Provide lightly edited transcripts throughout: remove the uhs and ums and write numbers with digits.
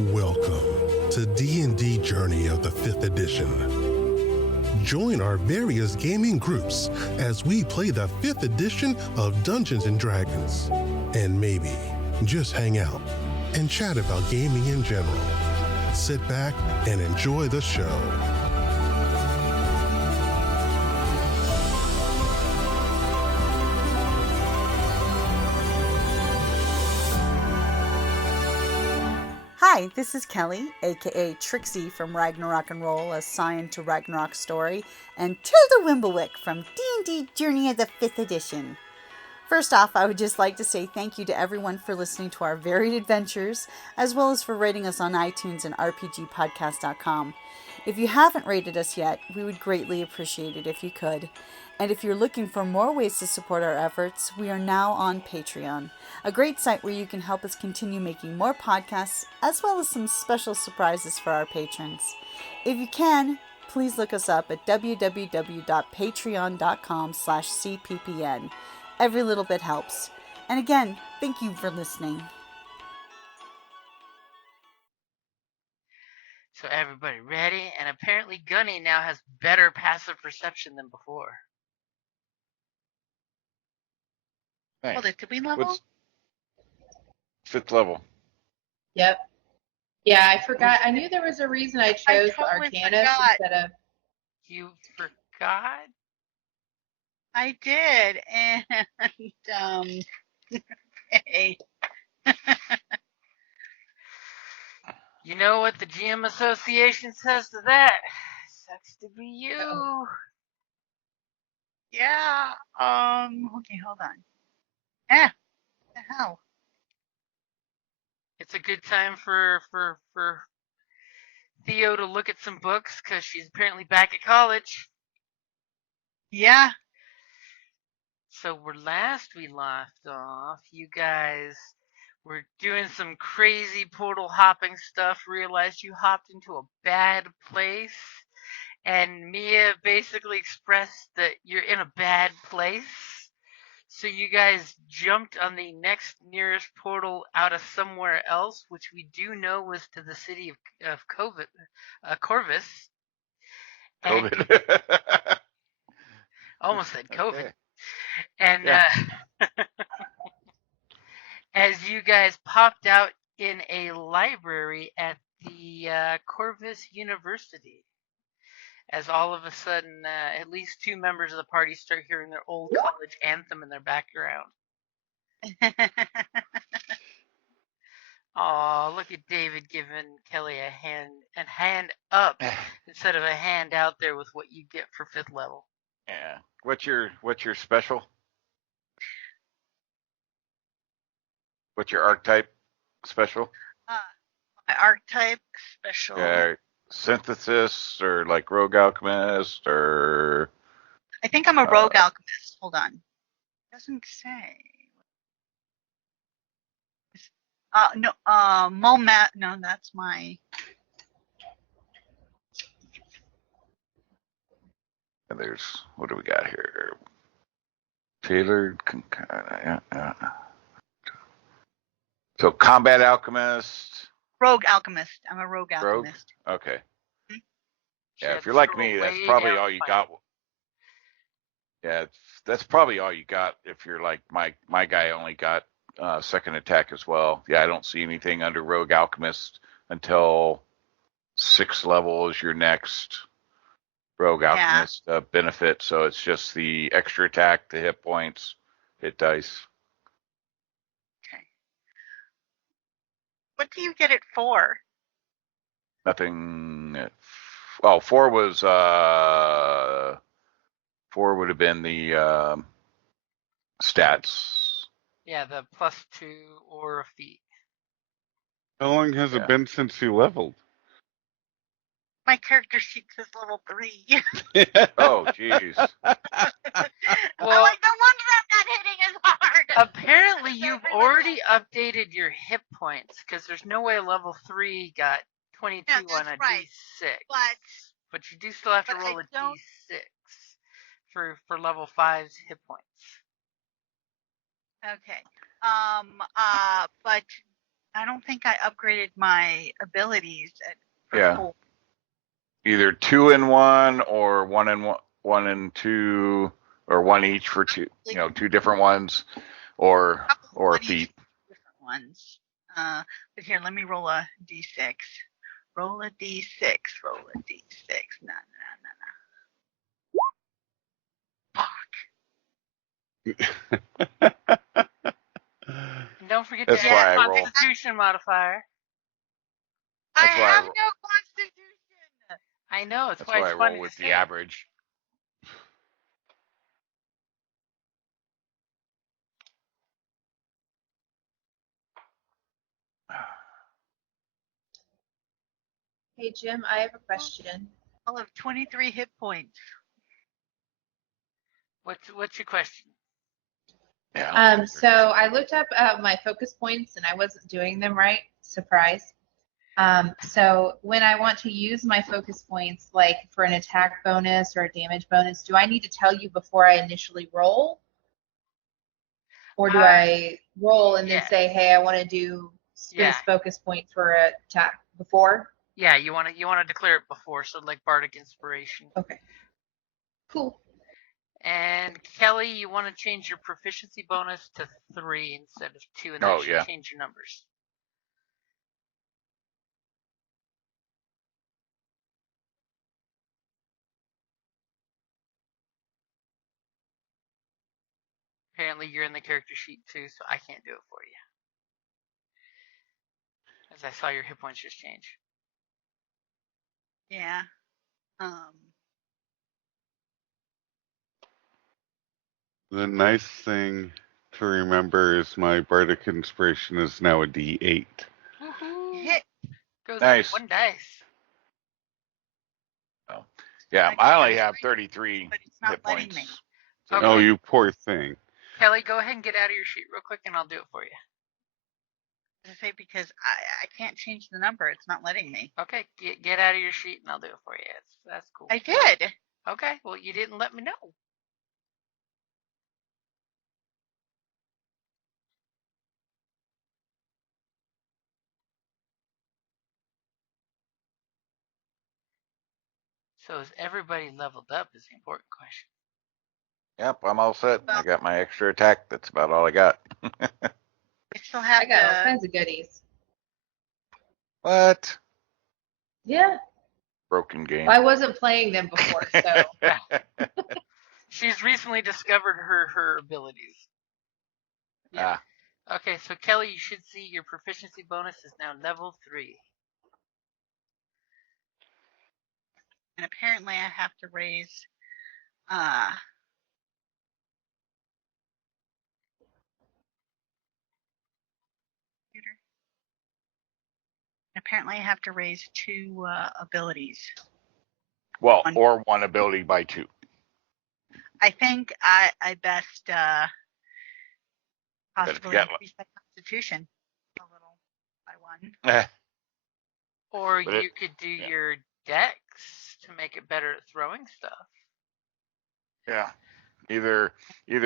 Welcome to D&D Journey of the 5th edition. Join our various gaming groups as we play the 5th edition of Dungeons & Dragons. And maybe just hang out and chat about gaming in general. Sit back and enjoy the show. Hi, this is Kelly, aka Trixie from Ragnarok and Roll, assigned to Ragnarok Story, and Tilda Wimblewick from D&D Journey of the 5th edition. First off, I would just like to say thank you to everyone for listening to our varied adventures, as well as for rating us on iTunes and rpgpodcast.com. If you haven't rated us yet, we would greatly appreciate it if you could. And if you're looking for more ways to support our efforts, we are now on Patreon, a great site where you can help us continue making more podcasts, as well as some special surprises for our patrons. If you can, please look us up at www.patreon.com/cppn. Every little bit helps. And again, thank you for listening. So everybody ready? And apparently Gunny now has better passive perception than before. Nice. Hold it, did we level? What's 5th level? Yep. Yeah, I forgot. I knew there was a reason I chose totally Arcanist forgot. instead of... You forgot? I did, and hey. You know what the GM Association says to that? Sucks to be you. Oh. Yeah. Okay, hold on. What the hell? It's a good time for Theo to look at some books because she's apparently back at college. Yeah. So where last we left off, you guys were doing some crazy portal hopping stuff, realized you hopped into a bad place, and Mia basically expressed that you're in a bad place. So you guys jumped on the next nearest portal out of somewhere else, which we do know was to the city of Corvus. COVID. Almost said COVID. Okay. And Yeah. as you guys popped out in a library at the Corvus University, as all of a sudden at least two members of the party start hearing their old college anthem in their background. Aw, look at David giving Kelly a hand up instead of a hand out there with what you get for 5th level. Yeah. What's your special? What's your archetype special? My archetype special. Yeah, synthesis or like rogue alchemist or... I think I'm a rogue alchemist. Hold on. Doesn't say. No, no, that's my... And there's, what do we got here? Tailored, So combat alchemist. Rogue alchemist. I'm a rogue Rogue? alchemist. Okay. Hmm? Yeah, if you're like me, that's probably all you got. Yeah, that's probably all you got. If you're like my guy only got second attack as well. Yeah, I don't see anything under rogue alchemist until 6th level is your next rogue alchemist benefit. So it's just the extra attack, the hit points, hit dice. Okay. What do you get it for? Nothing. Oh, 4 was 4 would have been the stats. Yeah, the +2 or a feat. How long has it been since you leveled? My character sheet says level 3. Oh, jeez. Well, I'm like, no wonder I'm not hitting as hard. Apparently, you've already updated your hit points because there's no way level 3 got 22 on a right. D6. But you do still have to roll a D6 for level 5's hit points. okay. But I don't think I upgraded my abilities for Yeah. 4. Either 2 in 1 or 1 in 1 and 2, or 1 each for 2. 2 different ones, or feet. Different ones. But here, let me roll a d6. Roll a d6. Roll a d6. No. Fuck. And don't forget That's to why add I roll. Constitution modifier. I That's why I have roll. no constitution. I know. That's why why I it's fun roll to with say the it. average. Hey, Jim, I have a question. I'll have 23 hit points. What's your question? Yeah. So I looked up my focus points and I wasn't doing them right. Surprise. So when I want to use my focus points, like for an attack bonus or a damage bonus, do I need to tell you before I initially roll? Or do I roll and then say, hey, I want to spend this focus point for an attack before? Yeah, you want to declare it before, so like Bardic Inspiration. Okay. Cool. And Kelly, you want to change your proficiency bonus to 3 instead of 2, and that should change your numbers. Apparently, you're in the character sheet too, so I can't do it for you. As I saw your hit points just change. Yeah. The nice thing to remember is my Bardic Inspiration is now a D8. Woohoo! Hit. Goes Nice. with 1 dice. Oh. Yeah, I only have 33 hit points. Me. Okay. Oh, you poor thing. Kelly, go ahead and get out of your sheet real quick, and I'll do it for you. I say because I can't change the number. It's not letting me. Okay, get out of your sheet, and I'll do it for you. That's cool. I did. Okay, well, you didn't let me know. So is everybody leveled up is the important question. Yep, I'm all set. I got my extra attack. That's about all I got. I still have I got all kinds of goodies. What? Yeah. Broken game. Well, I wasn't playing them before, so. She's recently discovered her abilities. Yeah. Okay, so Kelly, you should see your proficiency bonus is now level 3. And apparently I have to raise apparently I have to raise 2 abilities. Well, or 1 ability by 2. I think I best possibly increase my constitution a little by 1. Or you could do your dex to make it better at throwing stuff. Yeah. Either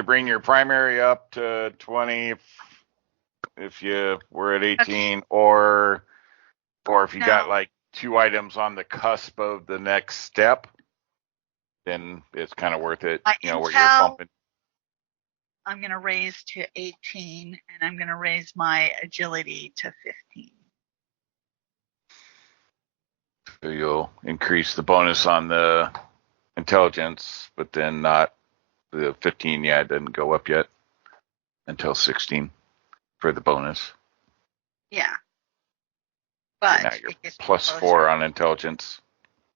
bring your primary up to 20 if you were at 18, or if you got like 2 items on the cusp of the next step, then it's kind of worth it. Where you're bumping. I'm going to raise to 18, and I'm going to raise my agility to 15. So you'll increase the bonus on the intelligence, but then not the 15. Yeah, it doesn't go up yet until 16 for the bonus. Yeah. But so now you're plus 4 on intelligence.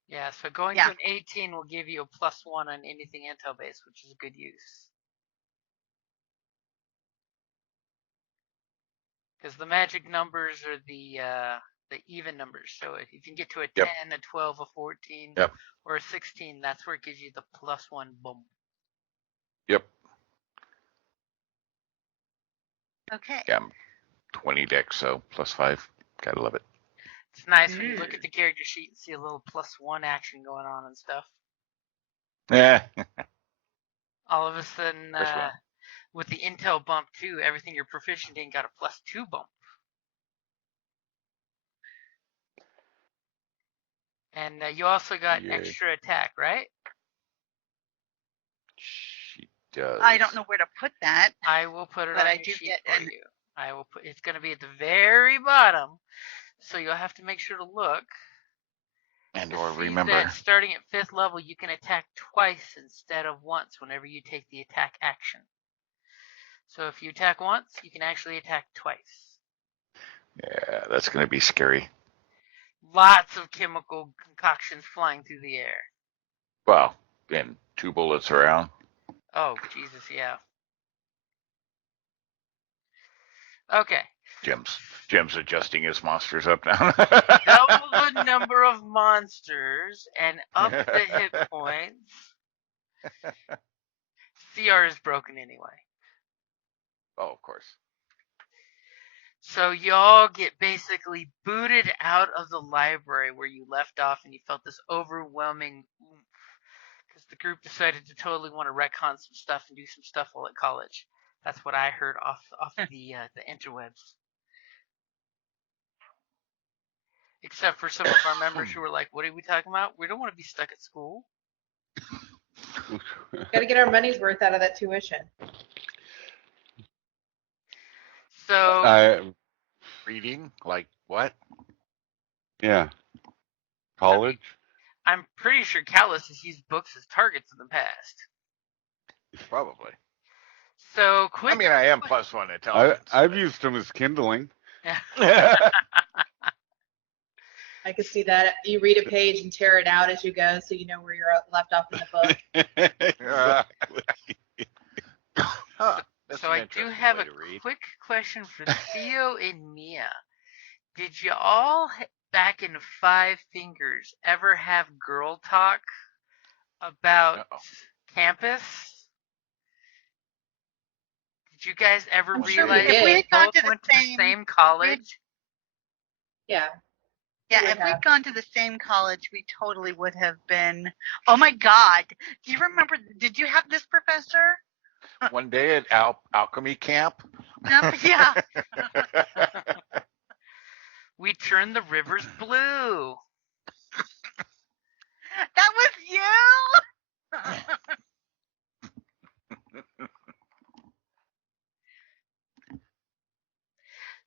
Yeah, so going to an 18 will give you a +1 on anything intel based, which is a good use. Because the magic numbers are the even numbers. So if you can get to a 10, a 12, a 14, or a 16, that's where it gives you the +1 bump. Yep. Okay. Yeah, I'm 20 dex, so +5. Gotta love it. It's nice when you look at the character sheet and see a little +1 action going on and stuff. Yeah. All of a sudden, with the intel bump too, everything you're proficient in got a +2 bump. And you also got Yay. extra attack, right? She does. I don't know where to put that. I will put it But on I your do sheet get for an- you. I will put. It's going to be at the very bottom, so you'll have to make sure to look. And To or see remember. that starting at 5th level, you can attack twice instead of once whenever you take the attack action. So if you attack once, you can actually attack twice. Yeah, that's going to be scary. Lots of chemical concoctions flying through the air. Well, and 2 bullets around. Oh, Jesus, yeah. Okay. Jim's adjusting his monsters up now. Double the number of monsters and up the hit points. CR is broken anyway. Oh, of course. So y'all get basically booted out of the library where you left off, and you felt this overwhelming oomph because the group decided to totally want to retcon some stuff and do some stuff while at college. That's what I heard off the interwebs. Except for some of our members who were like, "What are we talking about? We don't want to be stuck at school." Got to get our money's worth out of that tuition. So reading, like what? Yeah. College? I'm pretty sure Callus has used books as targets in the past. Probably. So quick. I mean, I am +1 intelligence. I've used them as kindling. I could see that. You read a page and tear it out as you go, so you know where you're left off in the book. Exactly. So I do have a quick question for Theo and Mia. Did you all back in Five Fingers ever have girl talk about campus? Did you guys ever realize if we you had gone both to the went to the same college? Yeah. Yeah, if we'd gone to the same college, we totally would have been. Oh my God! Do you remember? Did you have this professor? One day at alchemy camp. Yeah. We turned the rivers blue. That was you.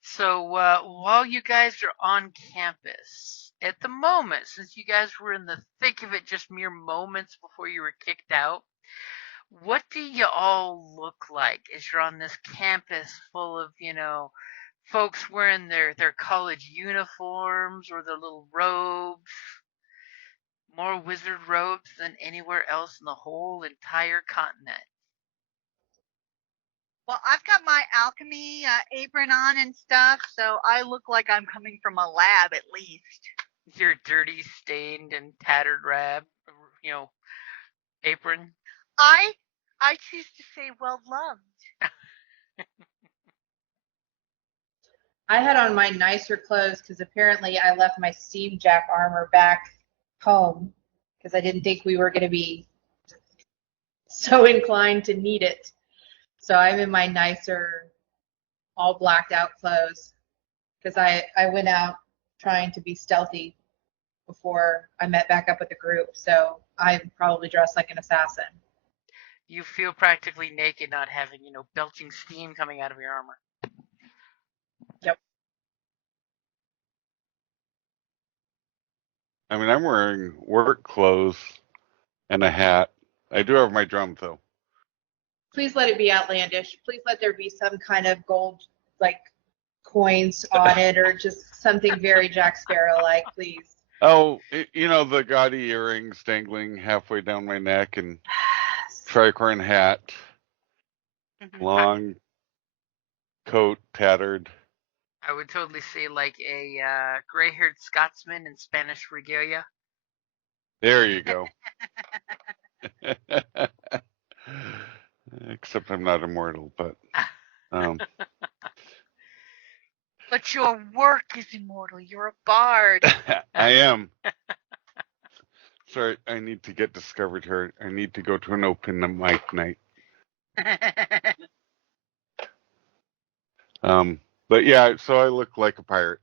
So while you guys are on campus, at the moment, since you guys were in the thick of it just mere moments before you were kicked out, what do you all look like as you're on this campus full of, folks wearing their college uniforms or their little robes? More wizard robes than anywhere else in the whole entire continent. Well, I've got my alchemy apron on and stuff, so I look like I'm coming from a lab at least. Your dirty, stained, and tattered apron. I choose to say well loved. I had on my nicer clothes because apparently I left my Steve Jack armor back home because I didn't think we were going to be so inclined to need it. So I'm in my nicer, all blacked out clothes because I went out trying to be stealthy before I met back up with the group. So I'm probably dressed like an assassin. You feel practically naked, not having, belching steam coming out of your armor. Yep. I mean, I'm wearing work clothes and a hat. I do have my drum, though. Please let it be outlandish. Please let there be some kind of gold, like, coins on it or just something very Jack Sparrow-like, please. Oh, the gaudy earrings dangling halfway down my neck and tricorn hat, long coat, tattered. I would totally say like a gray-haired Scotsman in Spanish regalia. There you go. Except I'm not immortal, but But your work is immortal. You're a bard. I am. Sorry, I need to get discovered here. I need to go to an open mic night. But yeah, so I look like a pirate.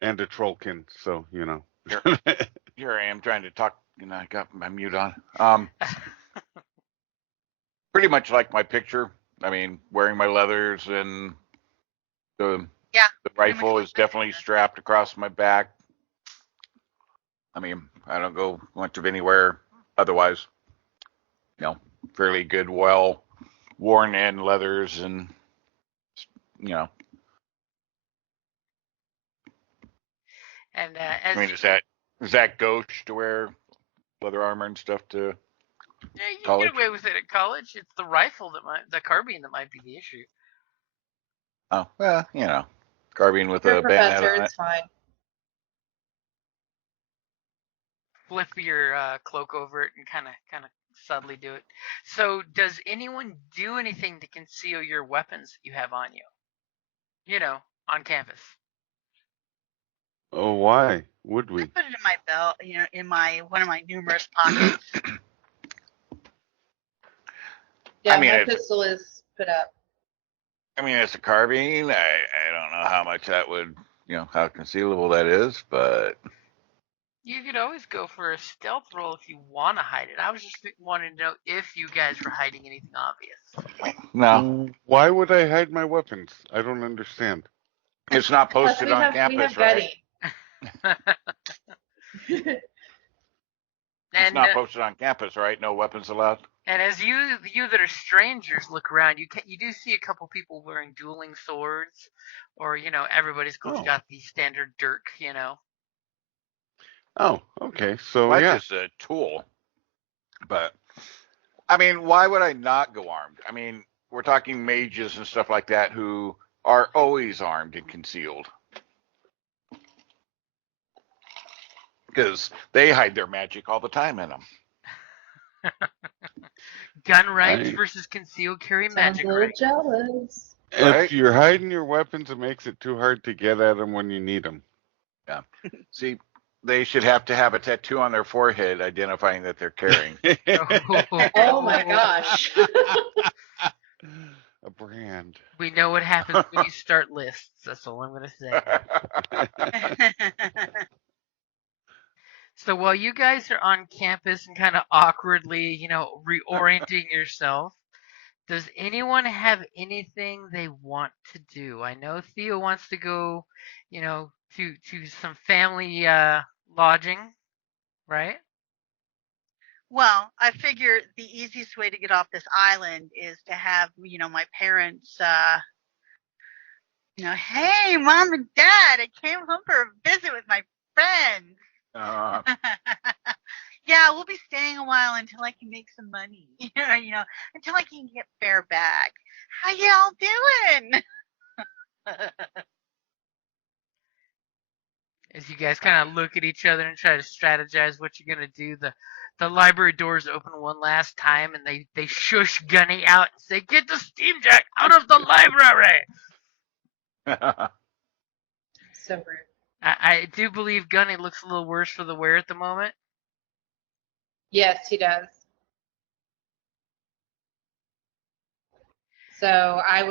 And a trollkin, so, Here I am trying to talk, I got my mute on. Pretty much like my picture. I mean, wearing my leathers, and the rifle is definitely strapped across my back. I mean, I don't go much of anywhere otherwise. Fairly good, well worn in leathers, and And I mean, is that gauche to wear leather armor and stuff to you college? get away with it at college. It's the rifle the carbine that might be the issue. Oh, well, carbine with You're a bayonet on it. It's fine. Flip your cloak over it and kind of subtly do it. So, does anyone do anything to conceal your weapons that you have on you? On campus. Oh, why would I we? put it in my belt, in one of my numerous pockets. Yeah, I mean, my pistol is put up. I mean, it's a carbine. I don't know how much that would, how concealable that is, but You could always go for a stealth roll if you want to hide it. I was just wanting to know if you guys were hiding anything obvious. no. Why would I hide my weapons? I don't understand. It's not posted on campus, right? It's not posted on campus, right? No weapons allowed. And as you that are strangers look around, you do see a couple people wearing dueling swords, or everybody's got the standard dirk, Oh, okay. So well, that's just a tool. But I mean, why would I not go armed? I mean, we're talking mages and stuff like that who are always armed and concealed, because they hide their magic all the time in them. Gun rights versus concealed carry magic rights. Jealous. If you're hiding your weapons, it makes it too hard to get at them when you need them. Yeah. See, they should have to have a tattoo on their forehead identifying that they're carrying. Oh my gosh. A brand. We know what happens when you start lists. That's all I'm going to say. So while you guys are on campus and kind of awkwardly, reorienting yourself, does anyone have anything they want to do? I know Theo wants to go, to some family lodging, right? Well, I figure the easiest way to get off this island is to have, my parents, hey, Mom and Dad, I came home for a visit with my friends. Yeah, we'll be staying a while until I can make some money, until I can get fare back. How y'all doing? As you guys kind of look at each other and try to strategize what you're going to do, the library doors open one last time, and they shush Gunny out and say, "Get the steam jack out of the library!" So rude. I do believe Gunny looks a little worse for the wear at the moment. Yes, he does. So I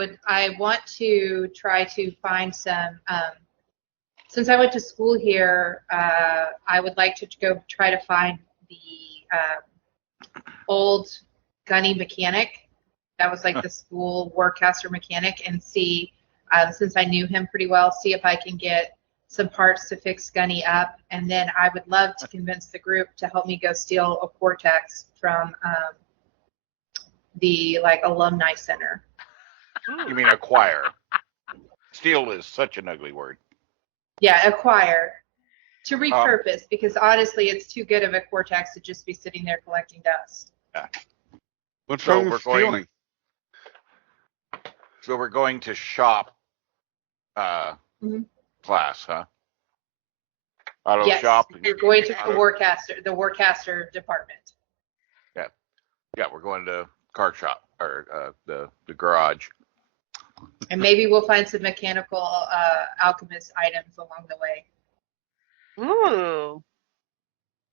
want to try to find some, since I went to school here, I would like to go try to find the old Gunny mechanic. That was like the school Warcaster mechanic, and see, since I knew him pretty well, see if I can get some parts to fix Gunny up. And then I would love to convince the group to help me go steal a Cortex from the alumni center. You mean acquire? Steal is such an ugly word. Yeah, acquire. To repurpose, because honestly, it's too good of a Cortex to just be sitting there collecting dust. Yeah. What's wrong with stealing? So we're going to shop class, huh? Auto shop. You're going to the Warcaster department. Yeah, we're going to car shop, or the garage. And maybe we'll find some mechanical alchemist items along the way. Ooh.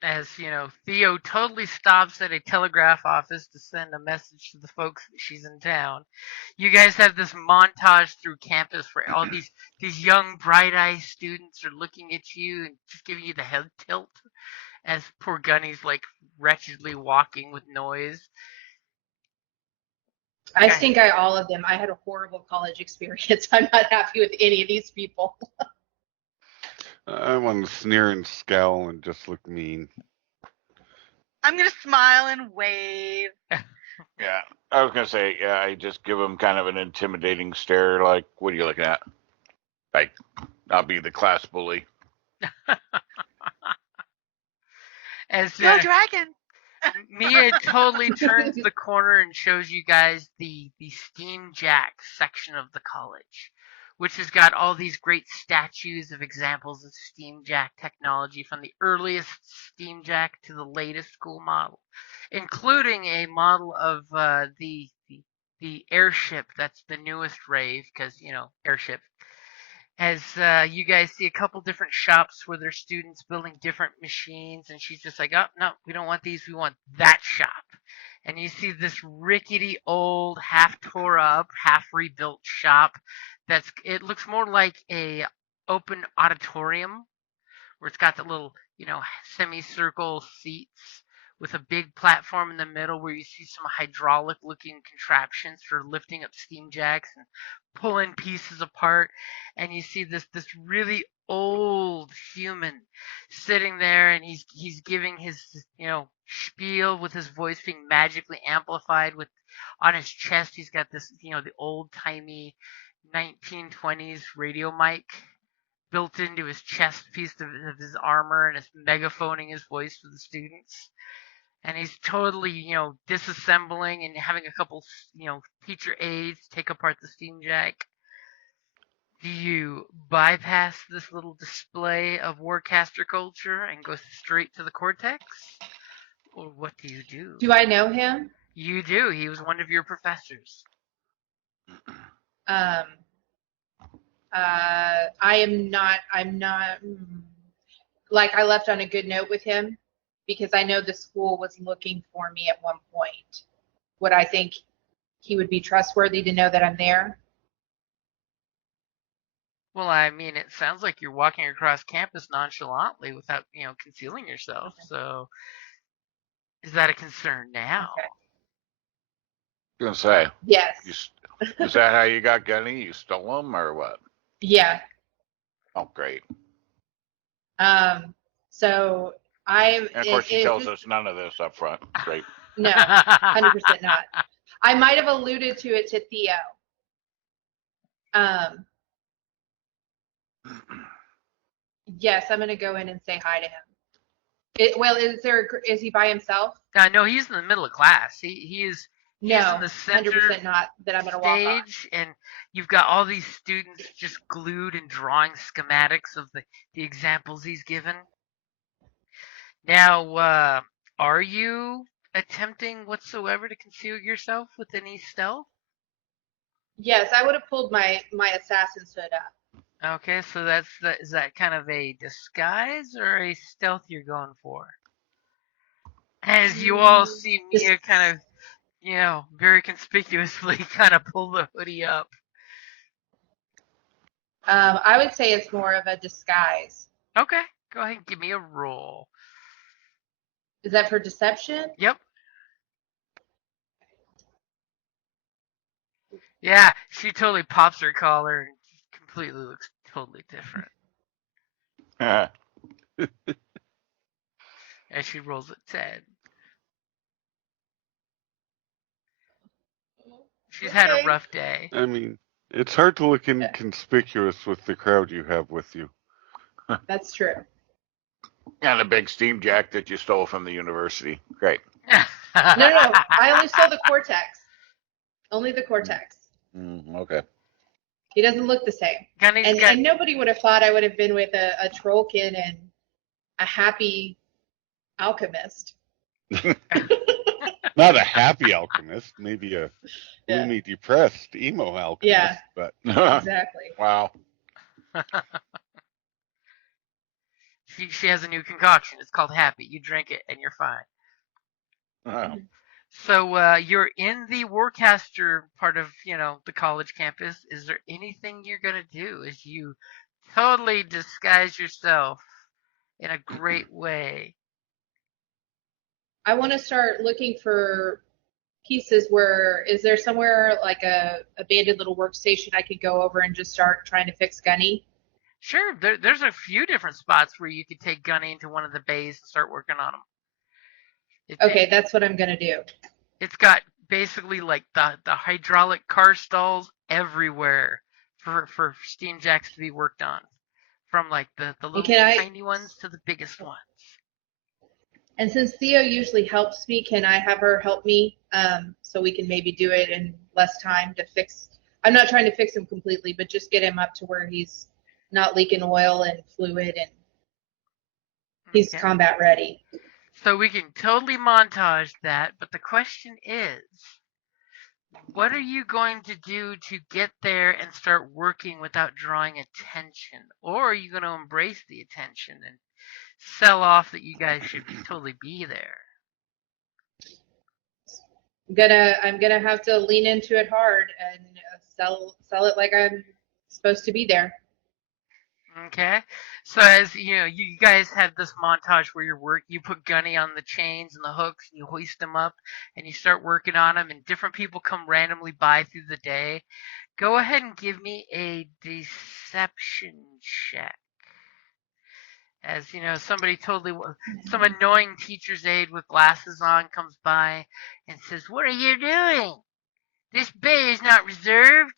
as Theo totally stops at a telegraph office to send a message to the folks that she's in town. You guys have this montage through campus where all these young bright-eyed students are looking at you and just giving you the head tilt as poor Gunny's like wretchedly walking with noise. I stink eye all of them. I had a horrible college experience. I'm not happy with any of these people. I want to sneer and scowl and just look mean. I'm going to smile and wave. Yeah, I was going to say, yeah, I just give them kind of an intimidating stare, like, what are you looking at? Like, I'll be the class bully. Go dragon! Mia totally turns the corner and shows you guys the Steam Jack section of the college, which has got all these great statues of examples of Steam Jack technology from the earliest Steam Jack to the latest school model, including a model of the airship that's the newest rave, because airship. As you guys see a couple different shops where there's students building different machines, and she's just like, oh, no, we don't want these, we want that shop. And you see this rickety old, half tore up, half rebuilt shop it looks more like a open auditorium where it's got the little, semicircle seats with a big platform in the middle where you see some hydraulic looking contraptions for lifting up steam jacks and pulling pieces apart. And you see this really old human sitting there, and he's giving his spiel with his voice being magically amplified. With on his chest he's got this the old timey 1920s radio mic built into his chest piece of his armor, and it's megaphoning his voice to the students. And he's totally, disassembling and having a couple, teacher aides take apart the steam jack. Do you bypass this little display of Warcaster culture and go straight to the Cortex? Or what do you do? Do I know him? You do. He was one of your professors. I'm not, like, I left on a good note with him because I know the school was looking for me at one point. Would I think he would be trustworthy to know that I'm there? Well, I mean, it sounds like you're walking across campus nonchalantly without, concealing yourself. Okay. So, is that a concern now? Okay. I was gonna say. Yes. Is that how you got Gunny? You stole him or what? Yeah. Oh, great. So I'm. And of course, she tells us none of this up front. Great. No, 100% not. I might have alluded to it to Theo. Yes, I'm gonna go in and say hi to him. Is he by himself? No, he's in the middle of class. He's in the center 100% not that I'm gonna walk on. And you've got all these students just glued and drawing schematics of the examples he's given. Now, are you attempting whatsoever to conceal yourself with any stealth? Yes, I would have pulled my assassin's hood up. Okay, so is that kind of a disguise or a stealth you're going for? As you all see Mia kind of, very conspicuously kind of pull the hoodie up. I would say it's more of a disguise. Okay, go ahead and give me a roll. Is that for deception? Yep. Yeah, she totally pops her collar and completely looks totally different. As she rolls a 10. She's had a rough day. I mean, it's hard to look inconspicuous with the crowd you have with you. That's true. And a big steam jack that you stole from the university. Great. No. I only stole the Cortex. Only the Cortex. Okay. He doesn't look the same. And nobody would have thought I would have been with a trollkin and a happy alchemist. Not a happy alchemist, maybe a gloomy, depressed, emo alchemist. Yeah, but exactly. Wow. She has a new concoction. It's called Happy. You drink it and you're fine. Oh. So you're in the Warcaster part of, the college campus. Is there anything you're gonna do as you totally disguise yourself in a great way? I want to start looking for pieces where, is there somewhere like a abandoned little workstation I could go over and just start trying to fix Gunny? Sure, there's a few different spots where you could take Gunny into one of the bays and start working on them. Okay, that's what I'm going to do. It's got basically like the hydraulic car stalls everywhere for steam jacks to be worked on, from like the little tiny ones to the biggest ones. And since Theo usually helps me, can I have her help me so we can maybe do it in less time to fix? I'm not trying to fix him completely, but just get him up to where he's not leaking oil and fluid and he's combat ready. So we can totally montage that, but the question is, what are you going to do to get there and start working without drawing attention? Or are you going to embrace the attention and sell off that you guys should totally be there? I'm gonna have to lean into it hard and sell it like I'm supposed to be there. Okay, so as you guys have this montage where you put Gunny on the chains and the hooks and you hoist him up and you start working on him and different people come randomly by through the day. Go ahead and give me a deception check. As some annoying teacher's aide with glasses on comes by and says, "What are you doing? This bay is not reserved."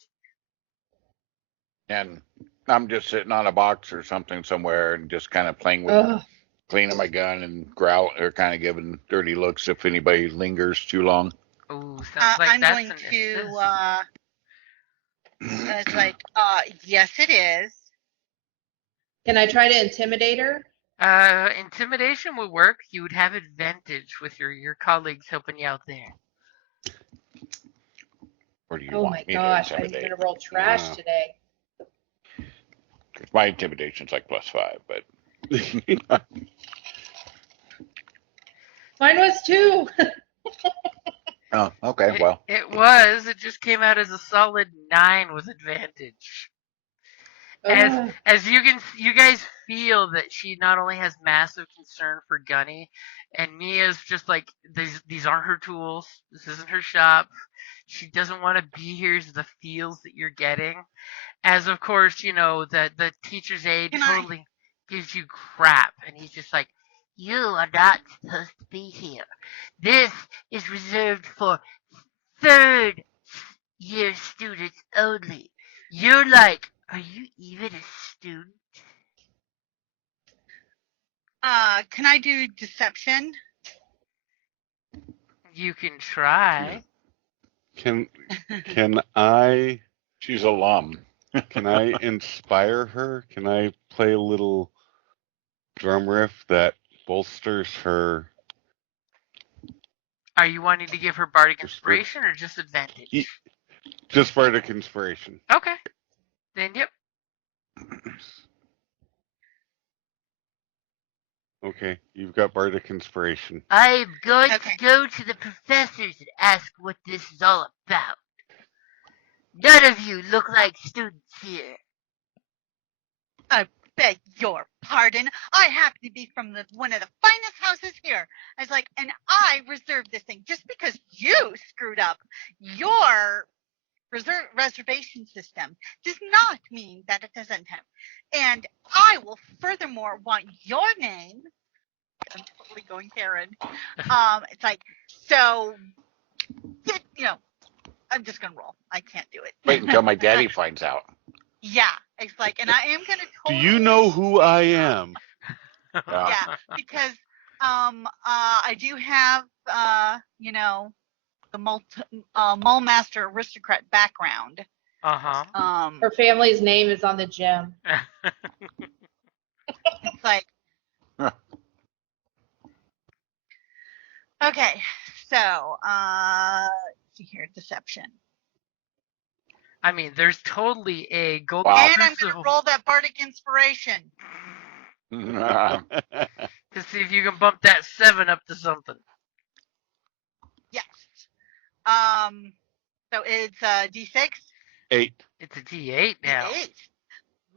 And I'm just sitting on a box or something somewhere and just kind of playing with, cleaning my gun and growl or kind of giving dirty looks if anybody lingers too long. Ooh, sounds like I'm that's going to. It's like, yes, it is. Can I try to intimidate her? Intimidation would work. You would have advantage with your colleagues helping you out there. Or do you oh want my me gosh, to I'm intimidate? gonna roll trash today. My intimidation's like +5, but Mine was 2. oh, okay. Well, it just came out as a solid 9 with advantage. As you guys feel that she not only has massive concern for Gunny, and Mia's just like, these aren't her tools. This isn't her shop. She doesn't want to be here. Is the feels that you're getting. As of course, the teacher's aide totally gives you crap, and he's just like, "You are not supposed to be here. This is reserved for third year students only." You're like, "Are you even a student?" Can I do deception? You can try. Can I? She's a lum. Can I inspire her? Can I play a little drum riff that bolsters her? Are you wanting to give her bardic inspiration or just advantage? Just bardic inspiration. Okay. Then, yep. Okay, you've got bardic inspiration. I'm going to go to the professors and ask what this is all about. None of you look like students here. I beg your pardon. I happen to be from one of the finest houses here. I was like, and I reserved this thing just because you screwed up your reservation system does not mean that it doesn't have. And I will furthermore want your name. I'm totally going Karen. It's like, so, I'm just going to roll. I can't do it. Wait until my daddy finds out. Yeah, it's like, and I am going to totally. Do you know who I am? Yeah, because I do have, the Mallmaster aristocrat background. Uh-huh. Her family's name is on the gem. It's like, okay, so, see here, deception. I mean, there's totally a gold. And I'm going to roll that bardic inspiration. To see if you can bump that 7 up to something. Yes. So it's D6. 8. It's a D8 now. D8.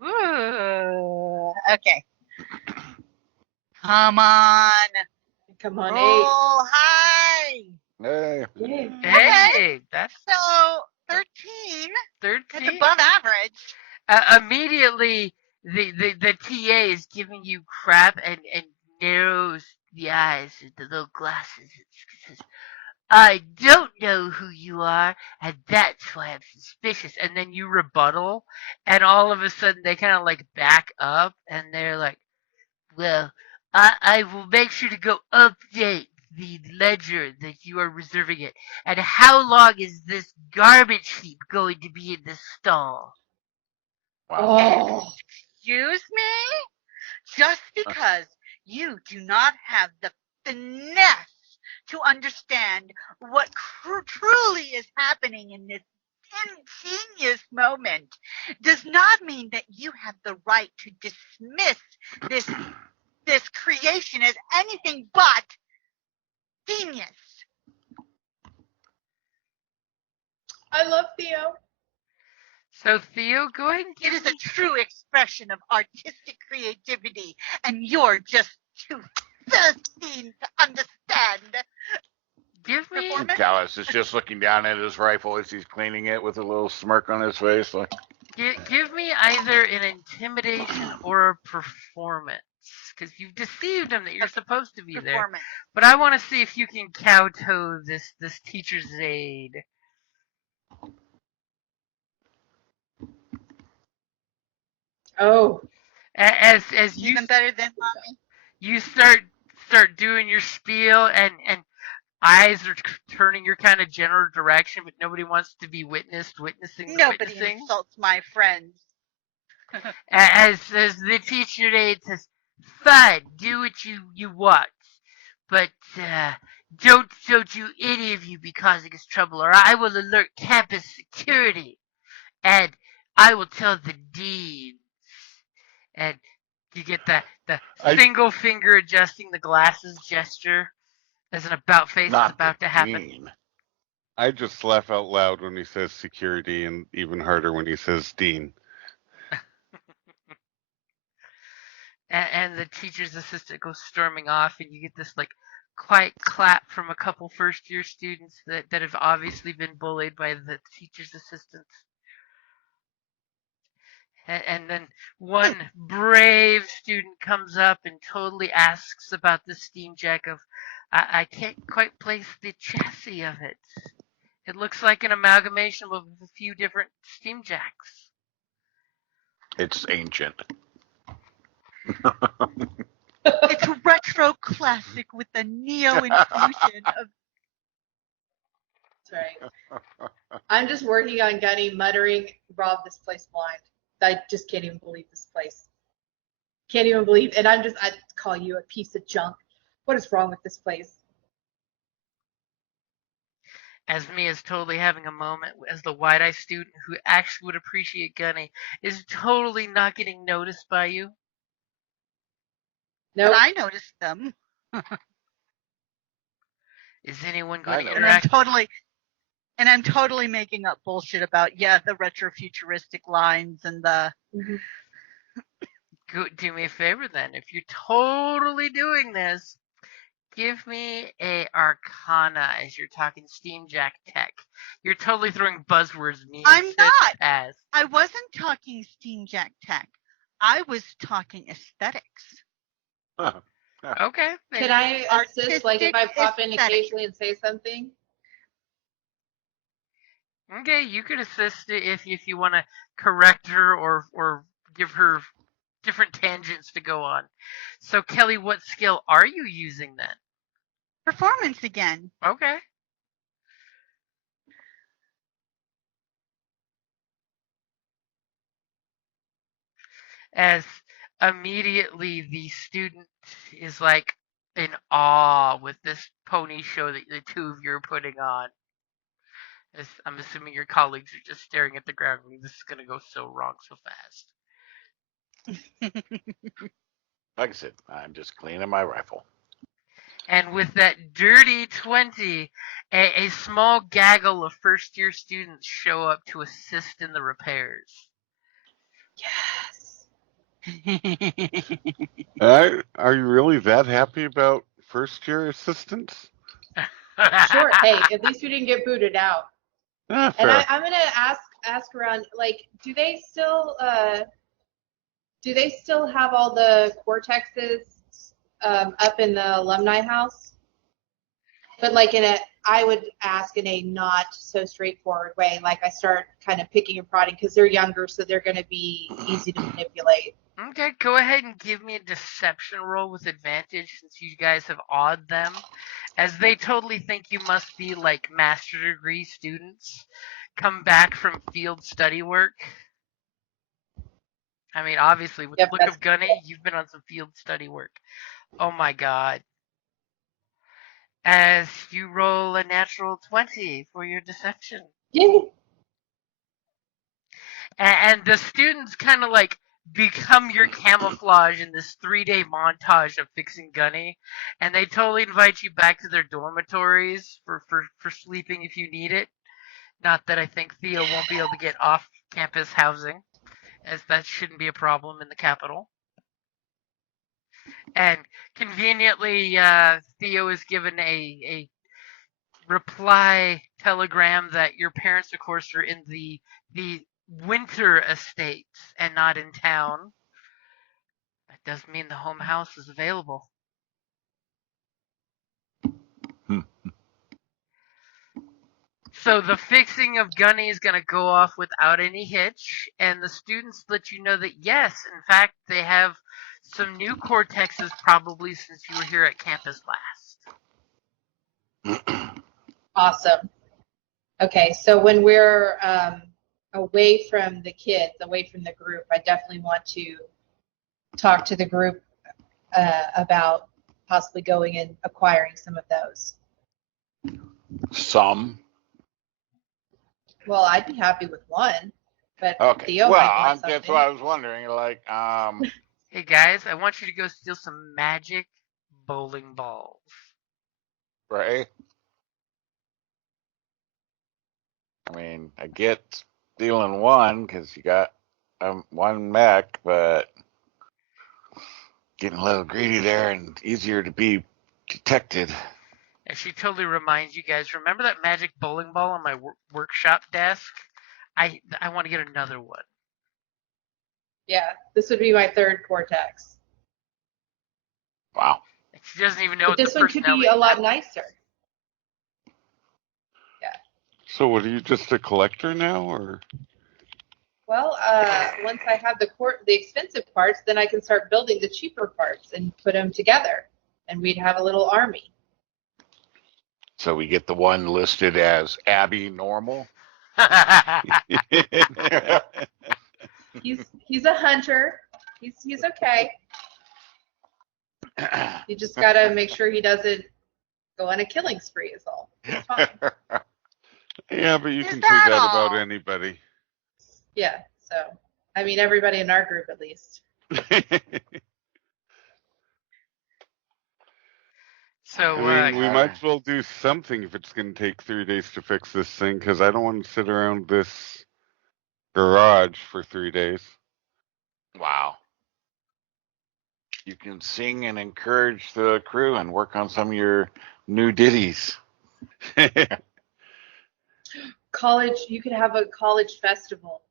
Ooh. Okay. Come on. Come on, Roll high. Hey. 8. Hey, that's So 13. 13. It's above average. Immediately, the TA is giving you crap and narrows the eyes with the little glasses. It says, I don't know who you are, and that's why I'm suspicious. And then you rebuttal, and all of a sudden they kind of like back up, and they're like, well, I will make sure to go update the ledger that you are reserving it. And how long is this garbage heap going to be in this stall? Wow. Oh, Excuse me? Just because you do not have the finesse to understand what truly is happening in this ingenious moment does not mean that you have the right to dismiss this creation as anything but genius. I love Theo. So Theo, go ahead and It is a true expression of artistic creativity, and you're just too thirsty to understand. give me Performance? Callus is just looking down at his rifle as he's cleaning it with a little smirk on his face. Like, give me either an intimidation or a performance, because you've deceived him that you're supposed to be there. Performance. But I want to see if you can kowtow this teacher's aide. Oh, As you Even better than mommy. you start doing your spiel, and eyes are turning your kind of general direction, but nobody wants to be witnessing. Nobody insults my friends. As the teacher aide says, fine, do what you want, but don't you any of you be causing us trouble, or I will alert campus security, and I will tell the dean. And you get the single finger adjusting the glasses gesture as an about face is about to happen. Dean. I just laugh out loud when he says security, and even harder when he says dean. And the teacher's assistant goes storming off, and you get this like quiet clap from a couple first year students that have obviously been bullied by the teacher's assistants. And then one brave student comes up and totally asks about the steam jack of, I can't quite place the chassis of it. It looks like an amalgamation of a few different steam jacks. It's ancient. It's a retro classic with a neo infusion of. that's right. I'm just working on Gunny muttering, rob this place blind. I just can't even believe this place. Can't even believe, and I call you a piece of junk. What is wrong with this place? As me is totally having a moment as the wide-eyed student who actually would appreciate Gunny is totally not getting noticed by you. No, But I noticed them. Is anyone going to And interact? I'm totally making up bullshit about the retrofuturistic lines and the. Do me a favor then. If you're totally doing this, give me a Arcana as you're talking Steam Jack tech. You're totally throwing buzzwords. I'm not. I wasn't talking Steam Jack tech. I was talking aesthetics. Okay. can I assist? Like if I pop in occasionally and say something? Okay, you could assist if you want to correct her or give her different tangents to go on. So Kelly, what skill are you using then? Performance again. Okay. As immediately the student is like in awe with this pony show that the two of you are putting on. As I'm assuming your colleagues are just staring at the ground going, this is going to go so wrong so fast. Like I said, I'm just cleaning my rifle. And with that dirty 20, a small gaggle of first-year students show up to assist in the repairs. Yes. Are you really that happy about first-year assistants? Sure. Hey, at least we didn't get booted out. Ah, And fair. I'm gonna ask around, like, do they still have all the cortexes up in the alumni house? But like I would ask in a not so straightforward way. Like I start kind of picking and prodding because they're younger, so they're going to be easy to manipulate. Okay, go ahead and give me a deception roll with advantage since you guys have awed them, as they totally think you must be like master degree students come back from field study work. I mean, obviously, with the look of Gunny, you've been on some field study work. Oh my god. As you roll a natural 20 for your deception. Yeah. And the students kind of like become your camouflage in this 3-day montage of fixing Gunny, and they totally invite you back to their dormitories for sleeping if you need it. Not that I think Theo won't be able to get off-campus housing, as that shouldn't be a problem in the capital. And conveniently, Theo is given a reply telegram that your parents, of course, are in the winter estates and not in town. That does mean the home house is available. So the fixing of Gunny is going to go off without any hitch, and the students let you know that yes, in fact, they have some new cortexes probably since you were here at campus last. Awesome. Okay, so when we're away from the kids, away from the group, I definitely want to talk to the group about possibly going and acquiring some of those. Some. Well, I'd be happy with one, but Okay. Theo Well, might want that's something. what I was wondering. Like, Hey guys, I want you to go steal some magic bowling balls. right? I mean, I get stealing one because you got one mech, but getting a little greedy there and easier to be detected. And she totally reminds you guys, remember that magic bowling ball on my workshop desk? I want to get another one. Yeah, this would be my third cortex. Wow. She doesn't even know But what this the one could be a lot nicer. Yeah. So what, are you just a collector now, or? Well, once I have the expensive parts, then I can start building the cheaper parts and put them together, and we'd have a little army. So we get the one listed as Abby Normal. He's a hunter. He's okay. You just gotta make sure he doesn't go on a killing spree is all. It's fine. Yeah, but you can say that about anybody. Yeah, so I mean everybody in our group at least. So I mean, we might as well do something if it's going to take 3 days to fix this thing, because I don't want to sit around this garage for 3 days. Wow. You can sing and encourage the crew and work on some of your new ditties. College, you could have a college festival.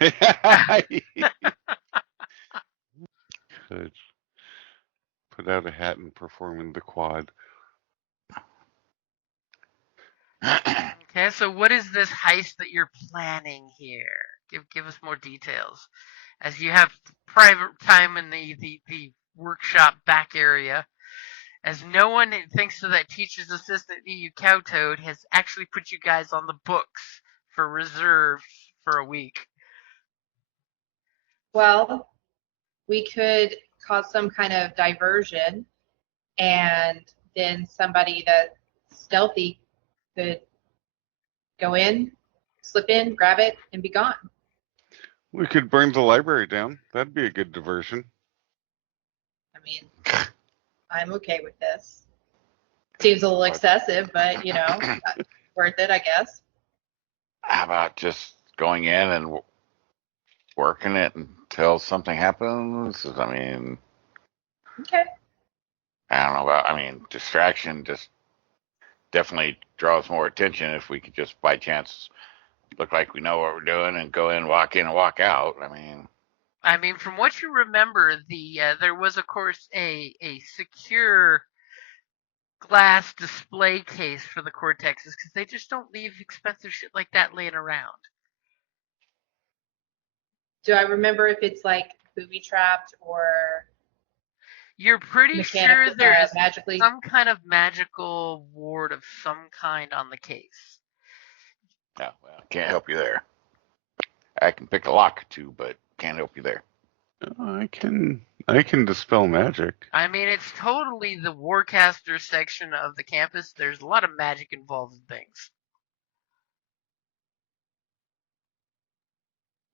Could put out a hat and perform in the quad. Okay, so what is this heist that you're planning here? Give us more details. As you have private time in the workshop back area, as no one, thanks to that teacher's assistant EU Cowtoad, has actually put you guys on the books for reserve for a week. Well, we could cause some kind of diversion, and then somebody that's stealthy could go in, slip in, grab it, and be gone. We could burn the library down. That'd be a good diversion. I mean, I'm okay with this. Seems a little excessive, but worth it, I guess. How about just going in and working it until something happens? I mean, Okay. I don't know about. I mean, distraction just definitely draws more attention if we could just by chance look like we know what we're doing and go in, and walk out. I mean, from what you remember, there was, of course, a secure glass display case for the cortexes because they just don't leave expensive shit like that laying around. Do I remember if it's like booby trapped or You're pretty sure there's magically some kind of magical ward of some kind on the case. Oh, well, can't help you there. I can pick a lock or two, but can't help you there. I can dispel magic. I mean, it's totally the Warcaster section of the campus. There's a lot of magic involved in things.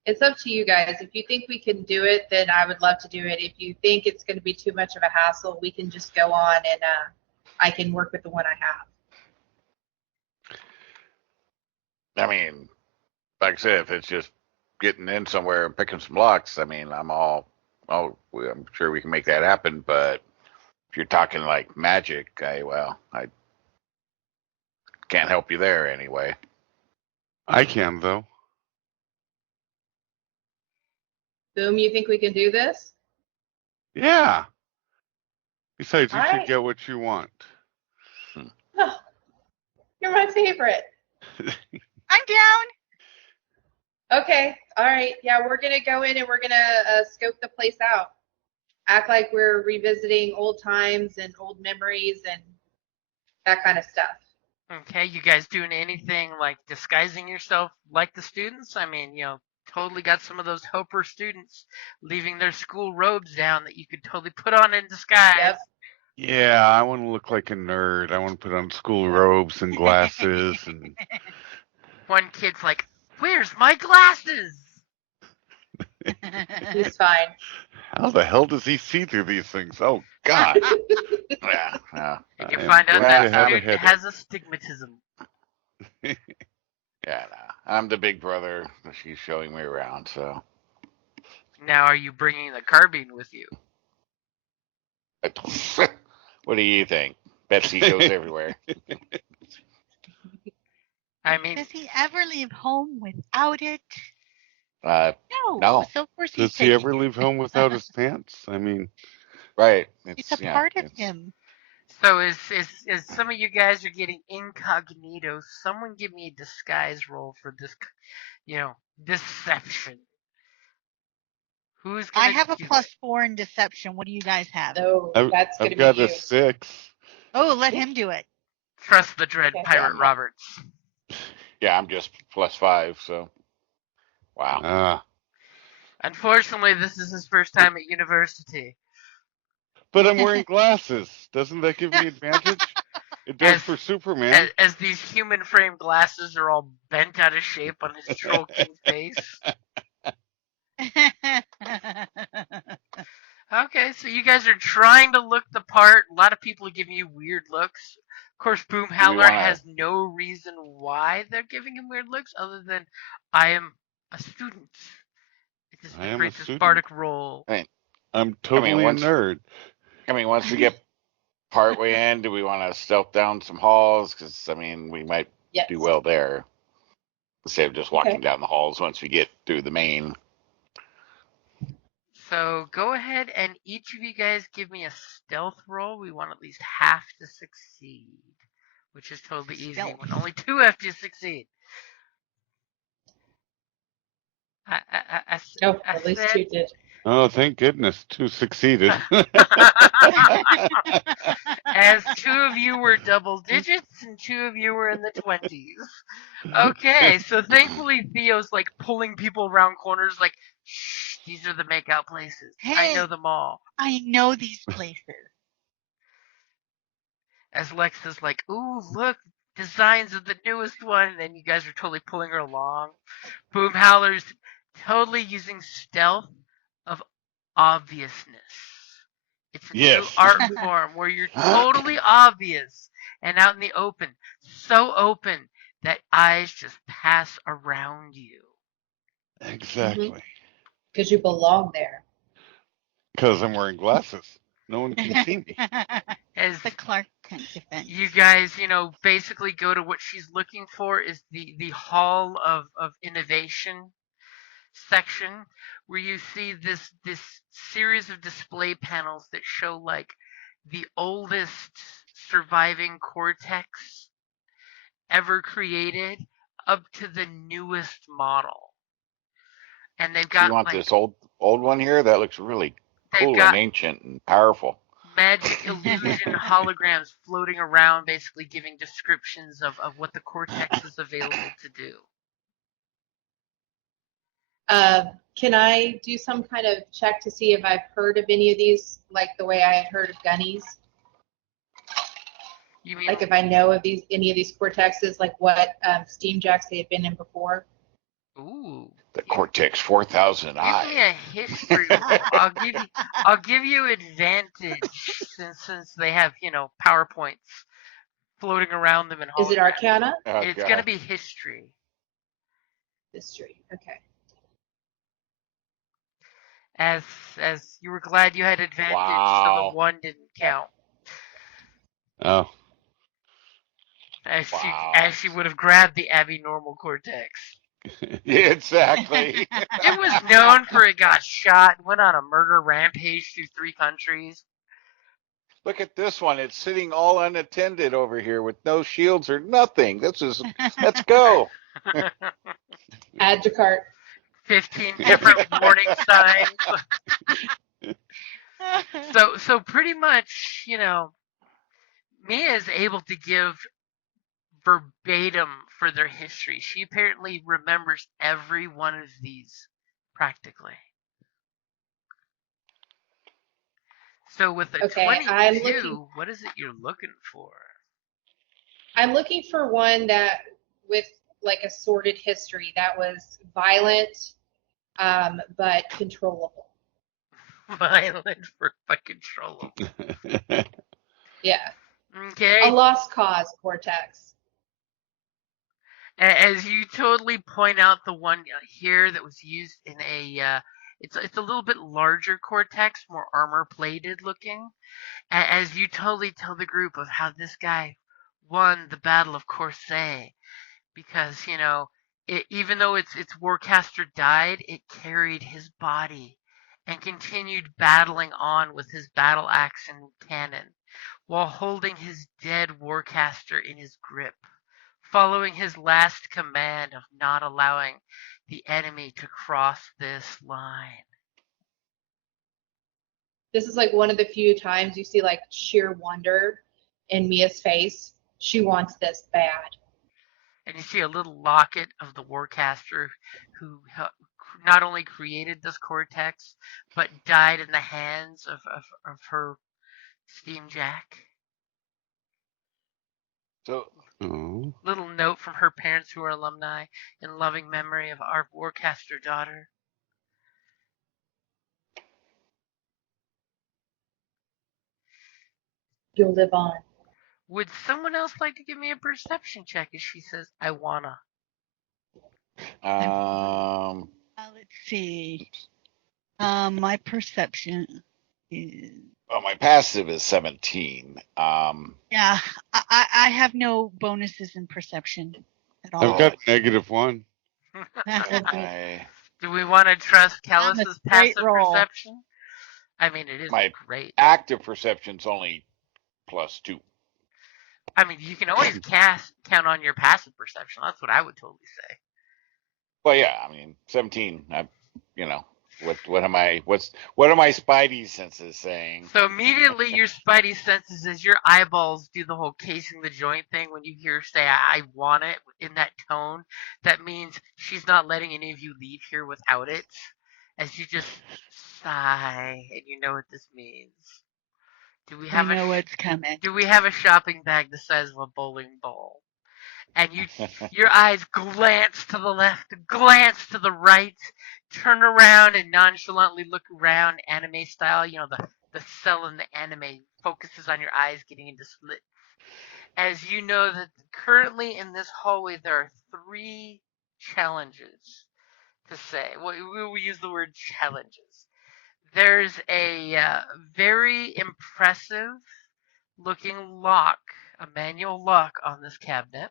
It's up to you guys. If you think we can do it, then I would love to do it. If you think it's going to be too much of a hassle, we can just go on and I can work with the one I have. I mean, like I said, if it's just getting in somewhere and picking some locks, I mean, I'm sure we can make that happen. But if you're talking like magic, I can't help you there anyway. I can, though. Boom, you think we can do this? Yeah. Besides, you All should right. get what you want. Oh, you're my favorite. I'm down. Okay. All right. Yeah, we're going to go in and we're going to scope the place out. Act like we're revisiting old times and old memories and that kind of stuff. Okay, you guys doing anything like disguising yourself like the students? I mean, totally got some of those Hoper students leaving their school robes down that you could totally put on in disguise. Yep. Yeah, I want to look like a nerd. I want to put on school robes and glasses and One kid's like, "Where's my glasses?" He's fine. how the hell does he see through these things? Oh God. Yeah. You can find out glad that to have a student headache. has astigmatism. Yeah, no. I'm the big brother. She's showing me around, so. Now, are you bringing the carbine with you? What do you think? Betsy goes everywhere. I mean, Does he ever leave home without it? No. So of course Does he's he taking ever leave home without his pants? I mean, Right. It's a part of him. so as some of you guys are getting incognito, someone give me a disguise roll for this, deception. Who's gonna I have a do +4 in deception. What do you guys have? No, that's going I've to be got you. a 6. Oh, let him do it. Trust the dread Okay. pirate Roberts. Yeah, I'm just +5, so. Wow. Unfortunately, this is his first time at university. But I'm wearing glasses. Doesn't that give me advantage? It does for Superman. As these human frame glasses are all bent out of shape on his trollkin face. Okay, so you guys are trying to look the part. A lot of people are giving you weird looks. Of course, Boom Howler has no reason why they're giving him weird looks other than I am a student. It just creates this bardic role. I'm totally a nerd. I mean, once we get partway in, do we want to stealth down some halls? Because, I mean, we might do well there. Instead of just walking down the halls once we get through the main. So go ahead and each of you guys give me a stealth roll. We want at least half to succeed, which is totally easy when only 2 have to succeed. At least 2 did. Oh, thank goodness, 2 succeeded. As 2 of you were double digits and 2 of you were in the 20s. Okay, so thankfully Theo's like pulling people around corners like, shh, these are the makeout places. Hey, I know them all. I know these places. As Lex is like, ooh, look, designs of the newest one, and then you guys are totally pulling her along. Boom Howler's totally using stealth of obviousness. It's a new art form where you're totally obvious and out in the open. So open that eyes just pass around you. Exactly. Because you belong there. Because I'm wearing glasses. No one can see me. As the Clark Kent defense. you guys, basically go to what she's looking for is the Hall of Innovation section, where you see this series of display panels that show like the oldest surviving cortex ever created up to the newest model. And they've got So you want this old one here? That looks really cool and ancient and powerful. Magic illusion holograms floating around, basically giving descriptions of what the cortex is available to do. Can I do some kind of check to see if I've heard of any of these, like the way I had heard of gunnies? You mean like if I know of any of these cortexes, like what steam jacks they had been in before? Ooh. The Cortex 4000i. Give me a history roll. I'll give you advantage since they have, PowerPoints floating around them in holograms. Is it Arcana? It's going to be history. History. Okay. As you were glad you had advantage, so the one didn't count. Oh. As she would have grabbed the abnormal cortex. Yeah, exactly. It was known for it got shot and went on a murder rampage through 3 countries. Look at this one. It's sitting all unattended over here with no shields or nothing. Let's go. Add to cart. 15 different warning signs. So pretty much, Mia is able to give verbatim for their history. She apparently remembers every one of these practically. So with a 22, what is it you're looking for? I'm looking for one that with like a sordid history that was violent, but controllable. Violent but controllable. Yeah. Okay. A lost cause cortex. As you totally point out the one here that was used in it's a little bit larger cortex, more armor plated looking. As you totally tell the group of how this guy won the Battle of Corsair, because even though its Warcaster died, it carried his body and continued battling on with his battle axe and cannon, while holding his dead Warcaster in his grip, following his last command of not allowing the enemy to cross this line. This is like one of the few times you see like sheer wonder in Mia's face. She wants this bad. And you see a little locket of the Warcaster who not only created this cortex, but died in the hands of her steam jack. So, little note from her parents who are alumni in loving memory of our Warcaster daughter. You'll live on. Would someone else like to give me a perception check as she says, I wanna? Let's see. My perception is... Well, my passive is 17. Yeah, I have no bonuses in perception at all. I've got -1. Do we want to trust Kellis's passive perception? I mean, it is great. Active perception's only +2. I mean, you can always count on your passive perception. That's what I would totally say. Well, yeah, I mean, 17. What are my spidey senses saying? So immediately your spidey senses as your eyeballs do the whole casing the joint thing when you hear say I want it in that tone. That means she's not letting any of you leave here without it. As you just sigh and you know what this means. I know what's coming. Do we have a shopping bag the size of a bowling ball? And your eyes glance to the left, glance to the right, turn around and nonchalantly look around, anime style, the the cell in the anime focuses on your eyes getting into slits. As you know that currently in this hallway there are 3 challenges to say. We will use the word challenges. There's a very impressive looking lock, a manual lock on this cabinet.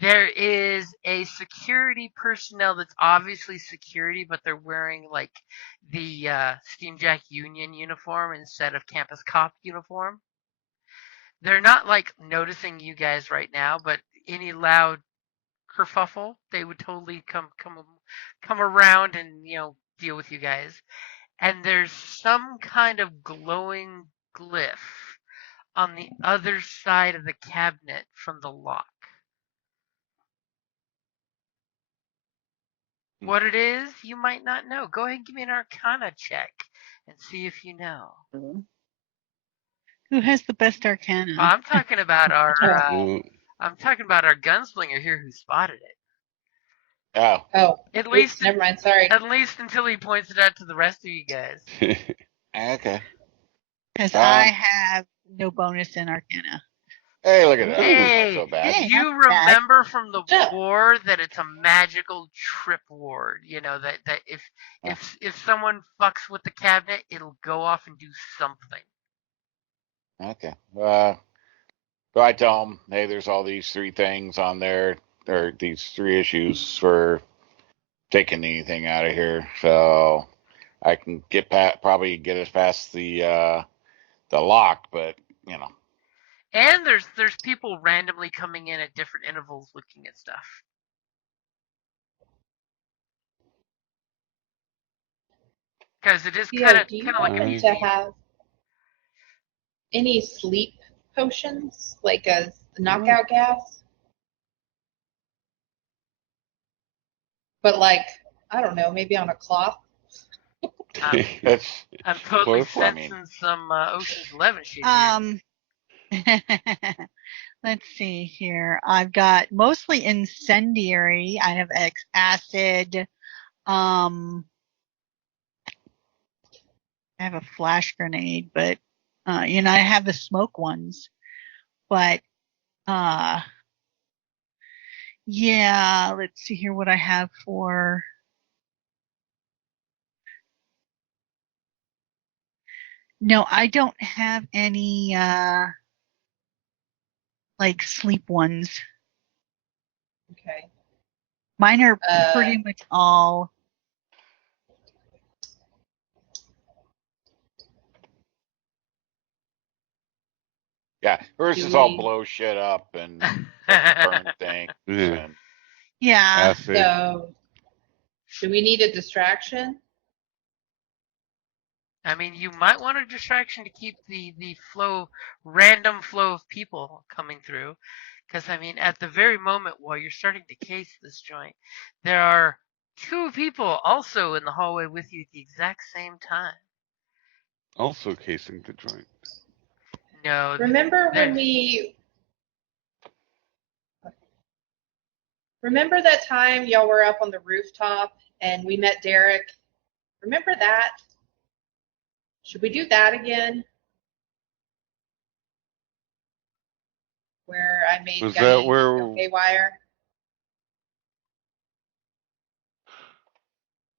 There is a security personnel that's obviously security, but they're wearing like the Steamjack Union uniform instead of Campus Cop uniform. They're not like noticing you guys right now, but any loud kerfuffle, they would totally come around and deal with you guys. And there's some kind of glowing glyph on the other side of the cabinet from the lock. What it is, you might not know. Go ahead and give me an Arcana check and see if you know. Who has the best Arcana? Well, I'm talking about our gunslinger here who spotted it. Oh. At least, never mind. Sorry. At least until he points it out to the rest of you guys. Okay. Because I have no bonus in Arcana. Hey, look at that. Hey, Not so bad. Hey, you not bad. remember from the war that it's a magical trip ward. You know that if someone fucks with the cabinet, it'll go off and do something. Okay. So I tell them, hey, there's all these 3 things on there, or these 3 issues for taking anything out of here. So I can probably get us past the lock, but And there's people randomly coming in at different intervals looking at stuff. Because it is kind of do you like happen to have any sleep potions, like a knockout gas? But like, I don't know, maybe on a cloth? I'm totally chloroforming. sensing some Ocean's 11 shit here. Let's see here. I've got mostly incendiary. I have acid. I have a flash grenade, but I have the smoke ones. But yeah, let's see here what I have for. No, I don't have any like sleep ones. Okay. Mine are pretty much all. Yeah, hers is all blow shit up and burn things. And Yeah. So, do we need a distraction? I mean, you might want a distraction to keep the random flow of people coming through. Because, I mean, at the very moment while you're starting to case this joint, there are 2 people also in the hallway with you at the exact same time. Also casing the joint. No. Remember that time y'all were up on the rooftop and we met Derek? Remember that? Should we do that again? Where I made Gunny go haywire?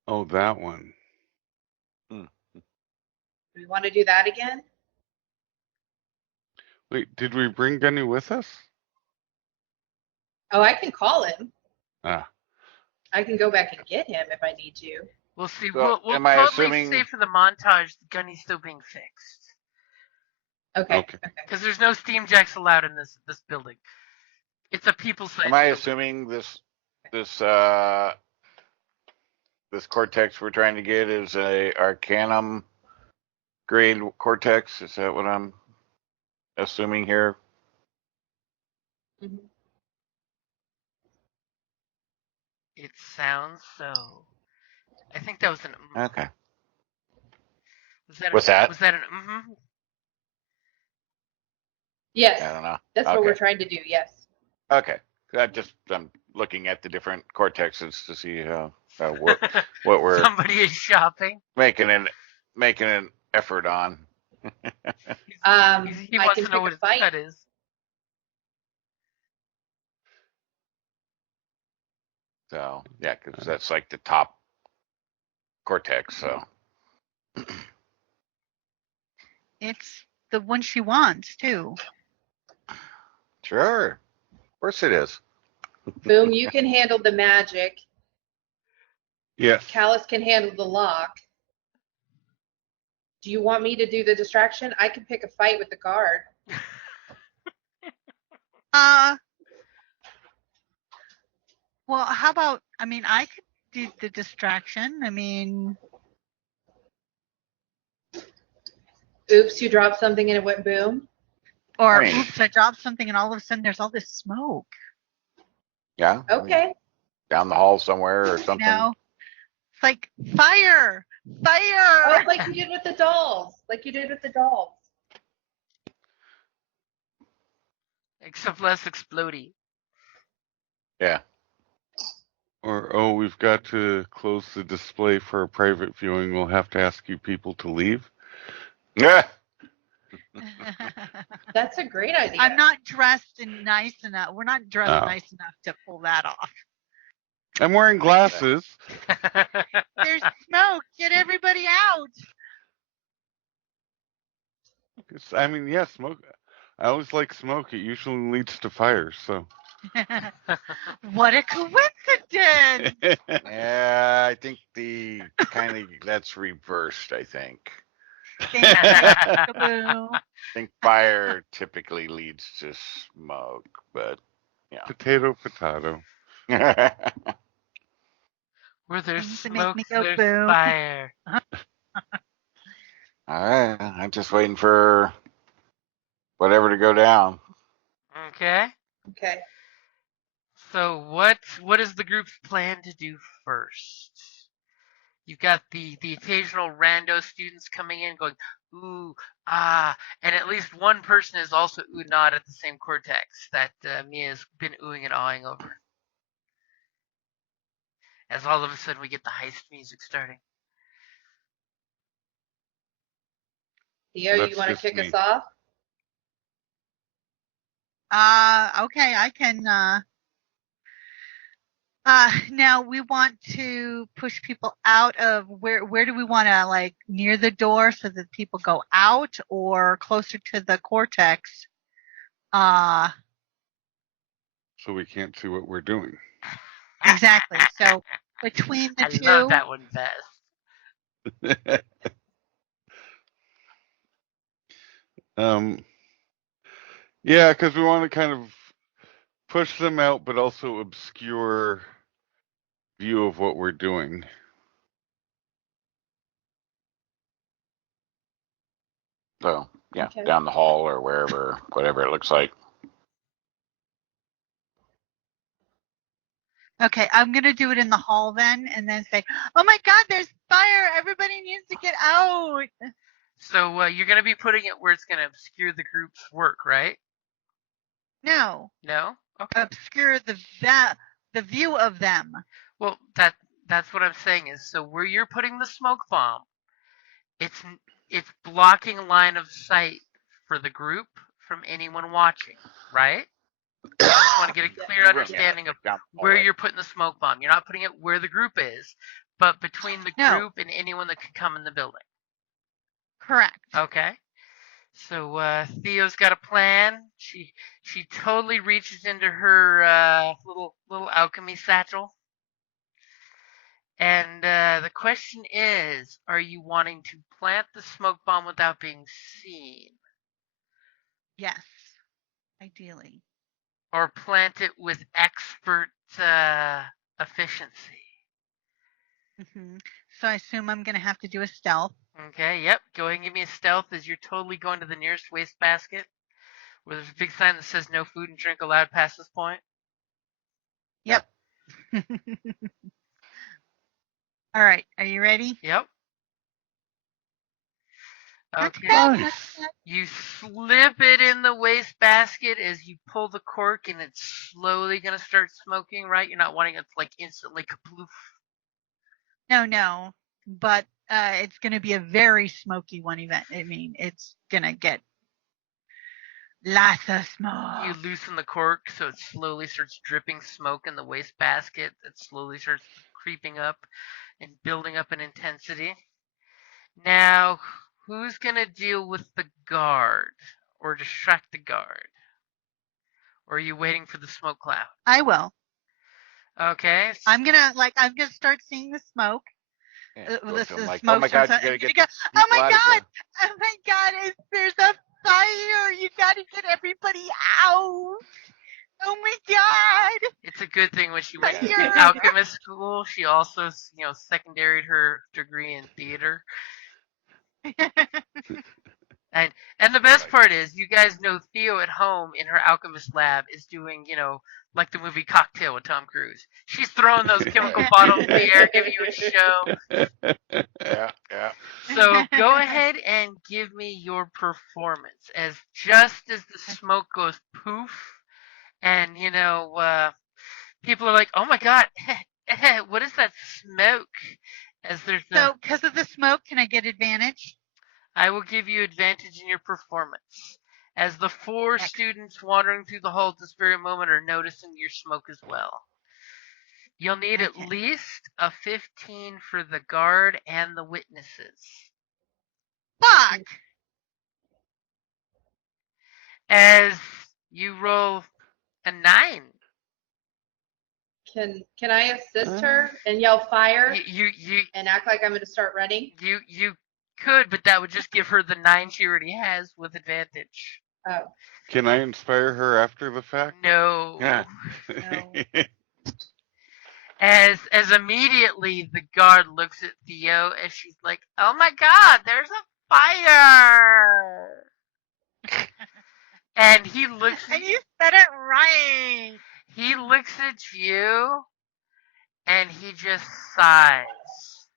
Oh, that one. Do we want to do that again? Wait, did we bring Gunny with us? Oh, I can call him. Ah. I can go back and get him if I need to. We'll see. So, we'll am I totally assuming... say for the montage, Gunny's still being fixed. Okay. Because there's no steam jacks allowed in this building. It's a people-sized Am I building. assuming this cortex we're trying to get is a Arcanum grade cortex? Is that what I'm assuming here? Mm-hmm. It sounds so. I think that was an. Okay. Was that an? Yes. I don't know. That's what we're trying to do. Yes. Okay. I'm looking at the different cortexes to see what we're Somebody is shopping. making an effort on. He I wants can to know pick what a his fight. cut is. So yeah, because that's like the top cortex. So It's the one she wants too. sure, of course it is. Boom, you can handle the magic. Yes. Callus can handle the lock. Do you want me to do the distraction? I can pick a fight with the guard. Well, how about, I could do the distraction. Oops, you dropped something and it went boom. Or, I mean- oops, I dropped something and all of a sudden there's all this smoke. Yeah. Okay. Down the hall somewhere or something. It's like, fire! Fire! Oh, like you did with the dolls. Except less explodey. Yeah. Or, we've got to close the display for a private viewing. We'll have to ask you people to leave. Yeah. That's a great idea. I'm not dressed nice enough. We're not dressed Oh. nice enough to pull that off. I'm wearing glasses. There's smoke. Get everybody out. Smoke. I always like smoke. It usually leads to fire. So. What a coincidence. Yeah, I think that's reversed. I think. Thank you. Kaboom. I think fire typically leads to smoke, but yeah. Potato. Where there's Things that make smoke, me go there's boom. fire. All right, I'm just waiting for whatever to go down. Okay. Okay. So what is the group's plan to do first? You've got the occasional rando students coming in going, ooh, ah, and at least one person is also ooh nod at the same cortex that Mia's been oohing and awing over. As all of a sudden we get the heist music starting. Theo, That's you want to just kick me. us off? Okay, I can. Now we want to push people out of where do we want to, like, near the door so that people go out, or closer to the cortex? So we can't see what we're doing. Exactly. So between the two. I love that one best. Yeah, because we want to kind of push them out, but also obscure view of what we're doing. So yeah, Okay. down the hall or wherever, whatever it looks like. Okay, I'm going to do it in the hall then, and then say, oh my God, there's fire. Everybody needs to get out. So you're going to be putting it where it's going to obscure the group's work, right? No. No? Okay. Obscure the view of them. Well, that's what I'm saying is, so where you're putting the smoke bomb, it's blocking line of sight for the group from anyone watching, right? I just want to get a clear understanding of where you're putting the smoke bomb. You're not putting it where the group is, but between the group and anyone that could come in the building. Correct. Okay. So Theo's got a plan. She totally reaches into her little alchemy satchel. And the question is, are you wanting to plant the smoke bomb without being seen? Yes, ideally. Or plant it with expert efficiency? Mm-hmm. So I assume I'm going to have to do a stealth. Okay, yep. Go ahead and give me a stealth as you're totally going to the nearest wastebasket, where there's a big sign that says no food and drink allowed past this point. Yep. All right, are you ready? Yep. Okay. You slip it in the wastebasket as you pull the cork, and it's slowly going to start smoking, right? You're not wanting it to, like, instantly kaploof. No. but it's going to be a very smoky one event. I mean, it's going to get lots of smoke. You loosen the cork so it slowly starts dripping smoke in the wastebasket. It slowly starts creeping up and building up in intensity. Now, who's going to deal with the guard or distract the guard? Or are you waiting for the smoke cloud? I will. Okay. I'm gonna start seeing the smoke. Yeah, The like, smoke oh my God, you starts- gotta get go, the oh my people out of God! Oh my God! There's a fire! You gotta get everybody out! Oh my God! It's a good thing when she went to Fire! alchemist school, she also, secondaried her degree in theater. And the best part is, you guys know Theo at home in her alchemist lab is doing, like the movie Cocktail with Tom Cruise. She's throwing those chemical bottles in the air, giving you a show. Yeah. So go ahead and give me your performance. Just as the smoke goes poof, and people are like, "Oh my God, what is that smoke?" As there's So, because of the smoke, can I get advantage? I will give you advantage in your performance. As the four students wandering through the hall at this very moment are noticing your smoke as well. You'll need at least a 15 for the guard and the witnesses. Fuck! As you roll a 9. Can I assist her and yell fire You and act like I'm going to start running? You could, but that would just give her the 9 she already has with advantage. Oh. Can I inspire her after the fact? No. Yeah. No. As immediately the guard looks at Theo and she's like, "Oh my God, there's a fire!" And he looks at And you said it right. He looks at you and he just sighs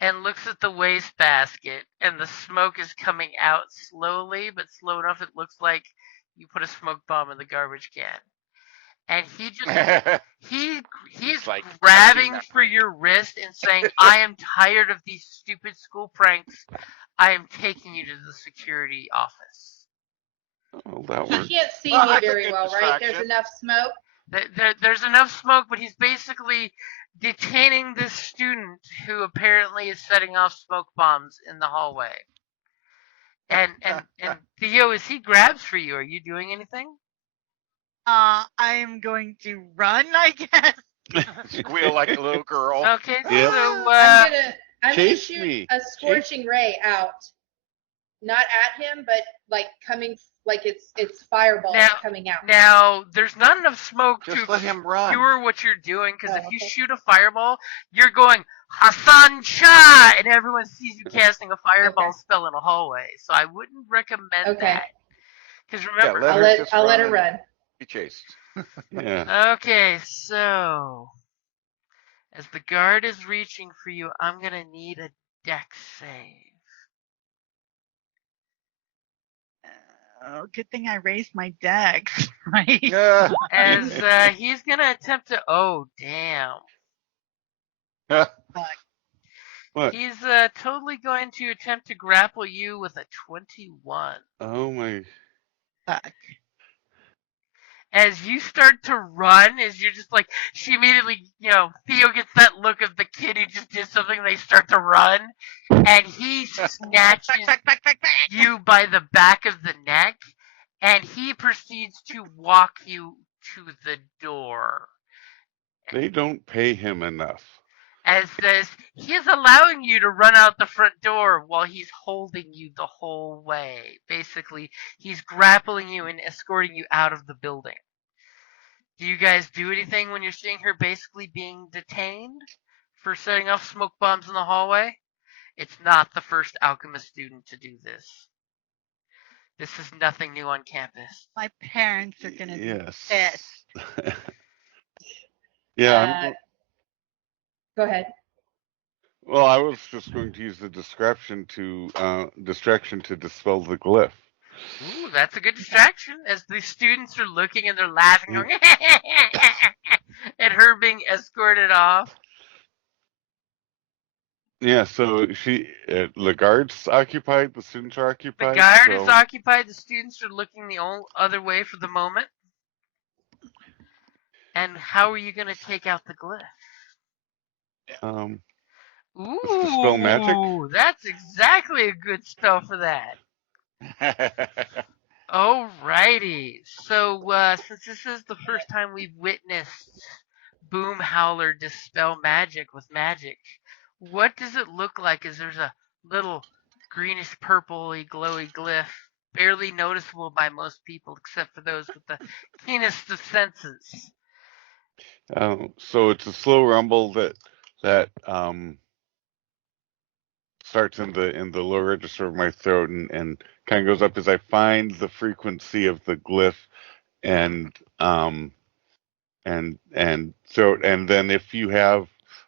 and looks at the wastebasket, and the smoke is coming out slowly, but slow enough it looks like you put a smoke bomb in the garbage can. And he just he's like, grabbing for your wrist and saying, "I am tired of these stupid school pranks. I am taking you to the security office." Oh, that He works. can't see Well, me that's a very good well, right? There's distraction. enough smoke. There's enough smoke, but he's basically detaining this student who apparently is setting off smoke bombs in the hallway. And Theo, as he grabs for you, are you doing anything? I am going to run, I guess. Squeal like a little girl. Okay, Yep. so I'm gonna Chase shoot me. a scorching ray out, not at him, but like coming, like it's fireballs coming out. Now, there's not enough smoke Just to let him run. obscure what you're doing, because if you okay. shoot a fireball, you're going Hassan Shah, and everyone sees you casting a fireball spell in a hallway. So I wouldn't recommend that. Because remember, I'll let her run. Be chased. Yeah. Okay, so as the guard is reaching for you, I'm gonna need a dex save. Oh, good thing I raised my dex, right? Yeah. As he's gonna attempt to. Oh, damn. What? He's totally going to attempt to grapple you with a 21. Oh my. Fuck. As you start to run, as you're just like, she immediately, Theo gets that look of the kid who just did something, they start to run, and he snatches you by the back of the neck, and he proceeds to walk you to the door. They don't pay him enough. As this, he is allowing you to run out the front door while he's holding you the whole way. Basically, he's grappling you and escorting you out of the building. Do you guys do anything when you're seeing her basically being detained for setting off smoke bombs in the hallway? It's not the first alchemist student to do this. This is nothing new on campus. My parents are going to be Yes. pissed. Yeah. Go ahead. Well, I was just going to use the distraction to dispel the glyph. Ooh, that's a good distraction. As the students are looking and they're laughing, going, at her being escorted off. Yeah, so the guards occupied, the students are occupied. The guard is occupied. The students are looking the other way for the moment. And how are you going to take out the glyph? Dispel magic. Ooh, that's exactly a good spell for that. Alrighty. So, since this is the first time we've witnessed Boom Howler dispel magic with magic, what does it look like? Is there's a little greenish purpley glowy glyph, barely noticeable by most people except for those with the keenest of senses. So it's a slow rumble that starts in the lower register of my throat and kind of goes up as I find the frequency of the glyph and then if you have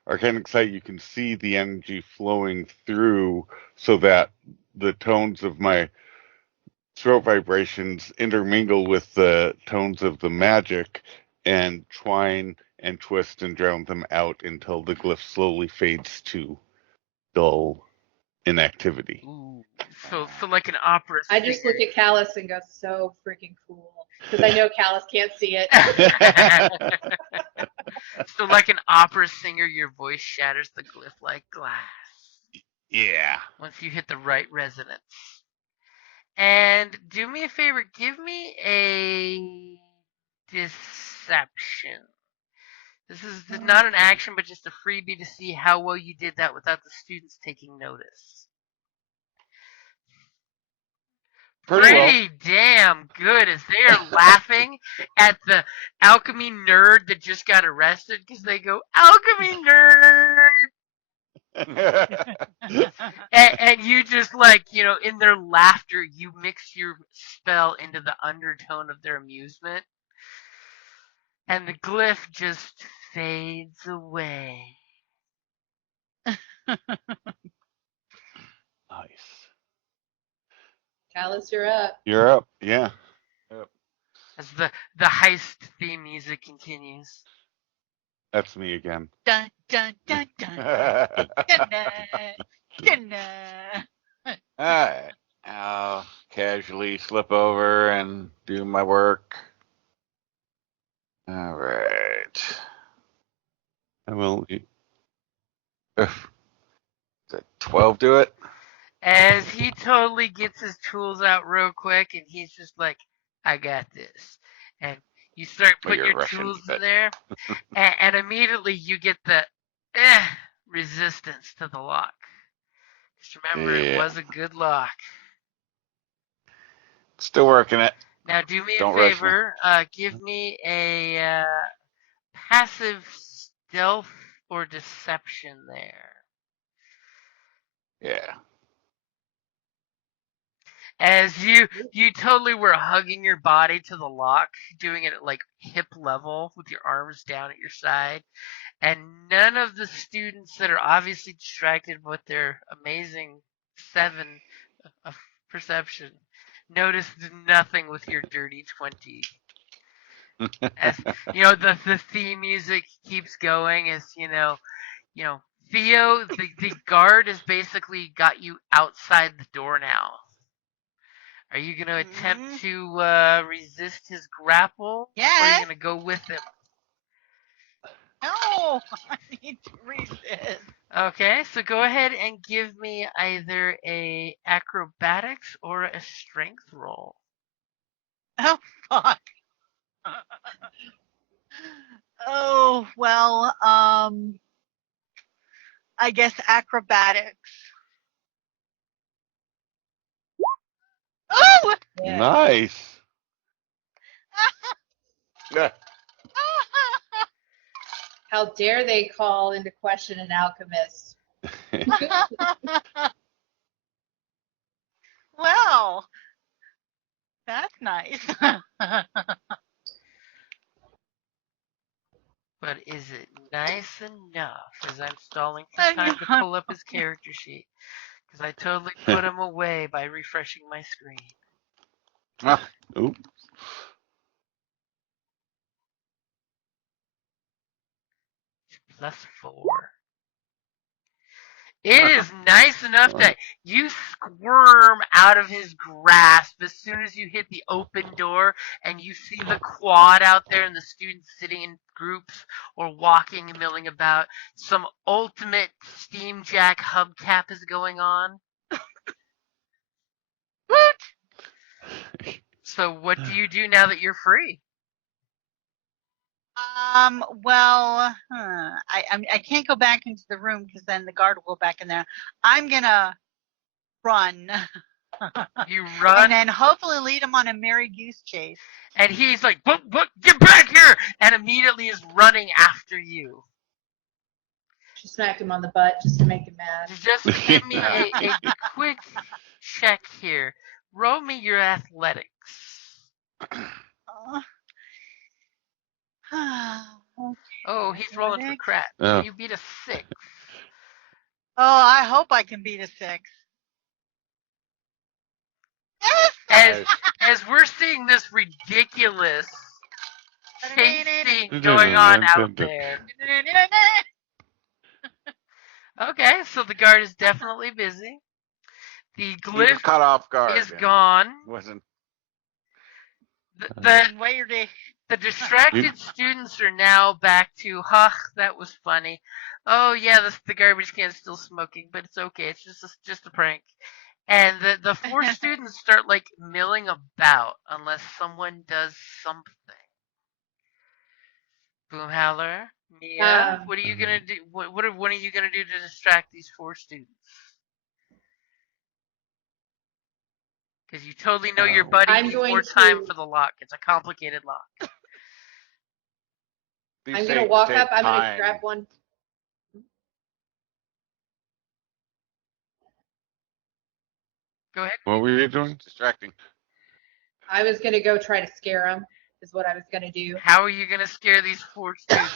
Arcanic Sight, you can see the energy flowing through so that the tones of my throat vibrations intermingle with the tones of the magic and twine and twist and drown them out until the glyph slowly fades to dull inactivity. Ooh, so like an opera singer. I just look at Callus and go, so freaking cool. Because I know Callus can't see it. So like an opera singer, your voice shatters the glyph like glass. Yeah. Once you hit the right resonance. And do me a favor, give me a deception. This is not an action, but just a freebie to see how well you did that without the students taking notice. Pretty damn good, as they are laughing at the alchemy nerd that just got arrested because they go, alchemy nerd! and you just in their laughter, you mix your spell into the undertone of their amusement. And the glyph just fades away. Nice. Callus, you're up. You're up, yeah. Yep. As the heist theme music continues. That's me again. Dun dun dun dun. Dun dun. Alright. I'll casually slip over and do my work. Alright. I will. Does that 12 do it? As he totally gets his tools out real quick, and he's just like, I got this. And you start putting your tools in there, and immediately you get the resistance to the lock. Just remember, it was a good lock. Still working it. Now do me a favor, give me a passive stealth or deception there. Yeah. As you totally were hugging your body to the lock, doing it at like hip level with your arms down at your side, and none of the students that are obviously distracted with their amazing 7 of perception noticed nothing with your dirty 20. As the theme music keeps going, as Theo, the guard has basically got you outside the door now. Are you going to attempt to resist his grapple? Yeah. Or are you going to go with him? No, I need to resist. Okay, so go ahead and give me either a acrobatics or a strength roll. Oh, fuck. Oh, well, I guess acrobatics. Oh! Yeah. Nice. Yeah. How dare they call into question an alchemist? Well, that's nice. But is it nice enough? As I'm stalling for time to pull up his character sheet. Because I totally put him away by refreshing my screen. Oops. +4. It is nice enough that you squirm out of his grasp as soon as you hit the open door and you see the quad out there and the students sitting in groups or walking and milling about. Some ultimate steamjack hubcap is going on. Woot! So what do you do now that you're free? I can't go back into the room because then the guard will go back in there. I'm gonna run. You run, and then hopefully lead him on a merry goose chase. And he's like, "Book, get back here!" And immediately is running after you. She smacked him on the butt just to make him mad. Just give me a quick check here. Roll me your athletics. Oh, he's rolling for crap. Oh. You beat a 6. Oh, I hope I can beat a 6. As we're seeing this ridiculous chase scene going on out there. Okay, so the guard is definitely busy. The He was glyph caught off guard. is gone. Wasn't. The distracted students are now back to, that was funny. Oh yeah, the garbage can's still smoking, but it's okay. It's just a prank. And the 4 students start like milling about unless someone does something. Boomhowler, Mia, what are you gonna do? What are you gonna do to distract these 4 students? Because you totally know your buddy needs more time for the lock. It's a complicated lock. I'm going to walk up. I'm going to grab one. Go ahead. What were you doing? Distracting. I was going to go try to scare him, is what I was going to do. How are you going to scare these 4 students?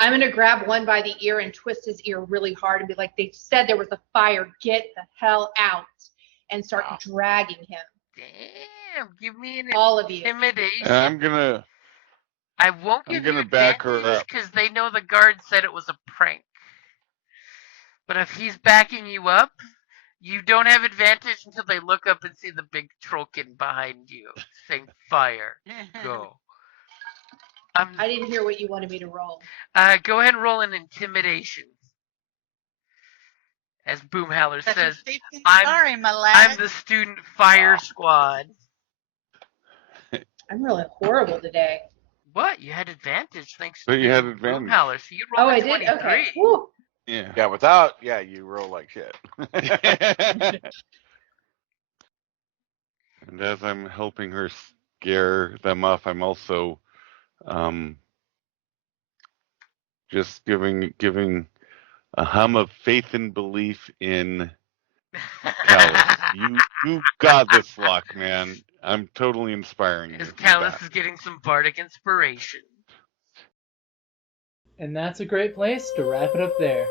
I'm going to grab one by the ear and twist his ear really hard and be like, they said there was a fire. Get the hell out. And start dragging him. Damn, give me an all of you. Intimidation. I won't give you back her up because they know the guard said it was a prank. But if he's backing you up, you don't have advantage until they look up and see the big trollkin behind you saying fire. Go. I didn't hear what you wanted me to roll. Go ahead and roll an intimidation. As Boomhowler says, I'm the student fire squad. I'm really horrible today. What? You had advantage thanks to you had advantage. Boomhowler, so you rolled I did? Okay. Woo. Yeah. Yeah, without, you roll like shit. And as I'm helping her scare them off, I'm also just giving a hum of faith and belief in Callus. You got this lock, man. I'm totally inspiring you. Because Callus is getting some bardic inspiration. And that's a great place to wrap it up there.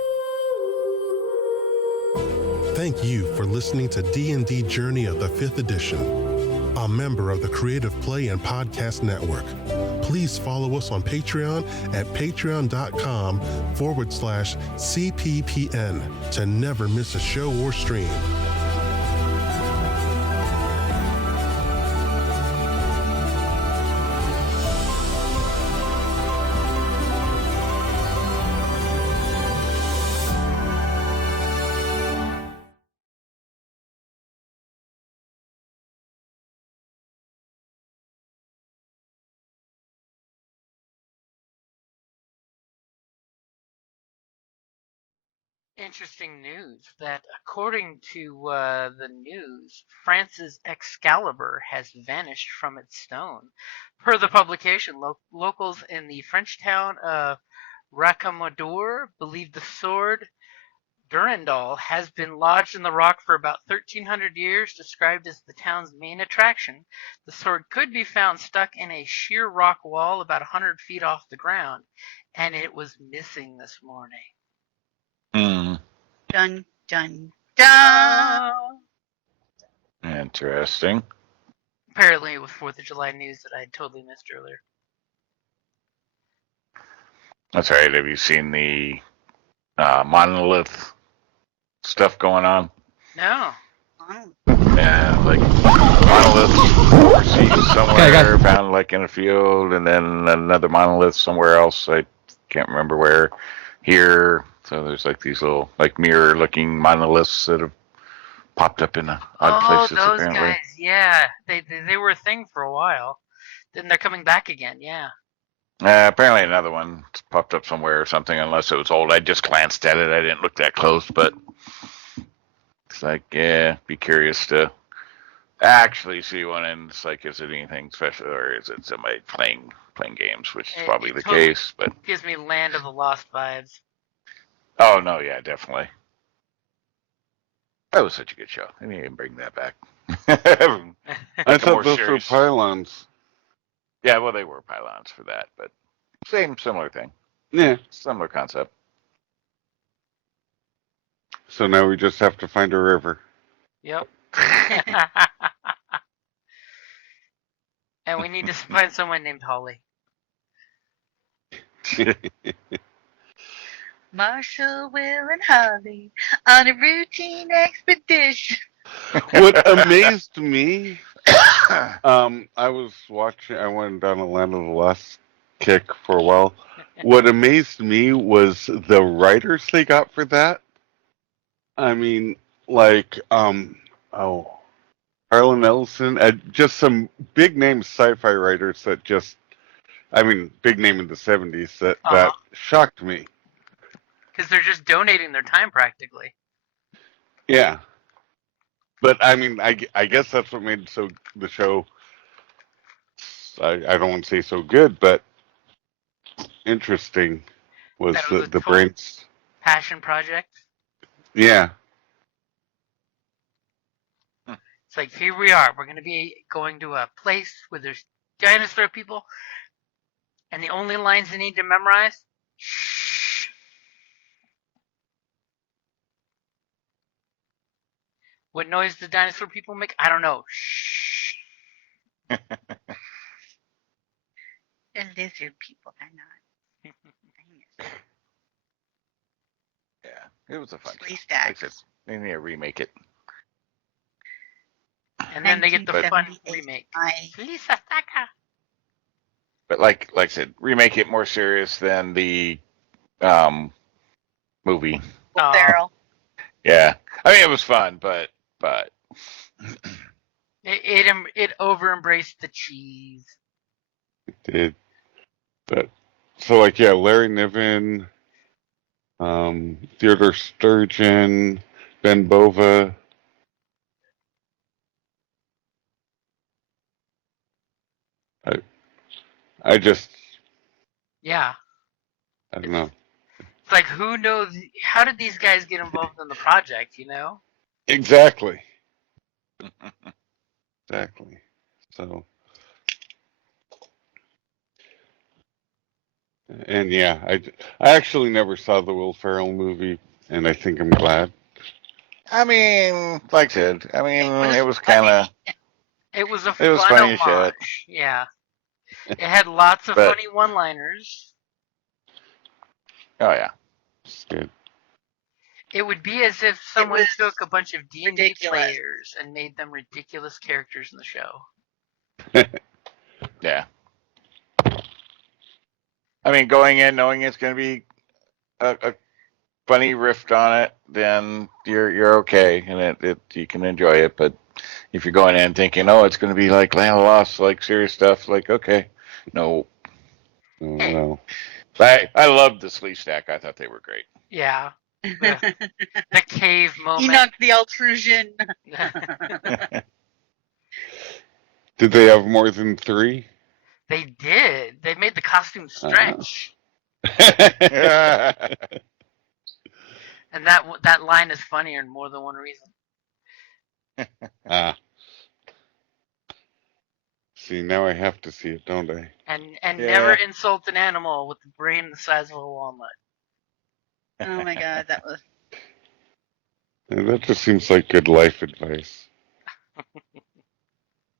Thank you for listening to D&D Journey of the 5th Edition, a member of the Creative Play and Podcast Network. Please follow us on Patreon at patreon.com/CPPN to never miss a show or stream. Interesting news that according to the news, France's Excalibur has vanished from its stone. Per the publication, locals in the French town of Racamadour believe the sword Durandal has been lodged in the rock for about 1,300 years, described as the town's main attraction. The sword could be found stuck in a sheer rock wall about 100 feet off the ground, and it was missing this morning. Dun, dun, dun. Interesting. Apparently it was 4th of July news that I had totally missed earlier. That's right. Have you seen the monolith stuff going on. No. Yeah, like monoliths overseas somewhere, found like in a field, and then another monolith somewhere else. I can't remember where. Here, so there's like these little like mirror-looking monoliths that have popped up in odd places. Those apparently. guys, yeah, they were a thing for a while. Then they're coming back again, yeah. Apparently another one popped up somewhere or something, unless it was old. I just glanced at it. I didn't look that close, but it's like, yeah, be curious to actually see one, and it's like, is it anything special, or is it somebody playing games, which is probably the totally case, but gives me Land of the Lost vibes. Oh, no, yeah, definitely. That was such a good show. I need to bring that back. I thought those were pylons. Yeah, well, they were pylons for that, but similar thing. Yeah. Similar concept. So now we just have to find a river. Yep. And we need to find someone named Holly. Marshall, Will, and Holly on a routine expedition. What amazed me, I went down a Land of the Lost kick for a while. What amazed me was the writers they got for that. I mean, like, Harlan Ellison, just some big name sci-fi writers that big name in the 70s that shocked me. Because they're just donating their time practically. Yeah. But I mean, I guess that's what made the show. I don't want to say so good, but interesting was the brains. Passion project. Yeah. It's like, here we are. We're going to be going to a place where there's dinosaur people, and the only lines they need to memorize. Shh. What noise do dinosaur people make? I don't know. Shh. The lizard people are not. Yeah, it was a fun show. Like I said, they need to remake it. And then they get the fun remake. But like I said, remake it more serious than the movie. Barrel. Yeah, I mean it was fun, but it over embraced the cheese. It did. But so Larry Niven, Theodore Sturgeon, Ben Bova. I just. Yeah. I don't know. It's like, who knows? How did these guys get involved in the project, you know? Exactly. Exactly. So. And yeah, I actually never saw the Will Ferrell movie, and I think I'm glad. I mean, like I said, it was kind of. It was a fun funny homage. shit. Yeah. It had lots of funny one-liners. Oh yeah. It's good. It would be as if someone took a bunch of D&D players and made them ridiculous characters in the show. Yeah. I mean, going in knowing it's going to be a funny riff on it, then you're okay, and you can enjoy it. But if you're going in thinking, oh, it's going to be like Land of the Lost, like serious stuff, like okay, no. Oh, no. I loved the Slee Stack. I thought they were great. Yeah. The cave moment. Enoch the Altrusian. Did they have more than 3? They did. They made the costume stretch. And that line is funnier in more than one reason. See, now I have to see it, don't I? And never insult an animal with a brain the size of a walnut. Oh my god, that was. And that just seems like good life advice.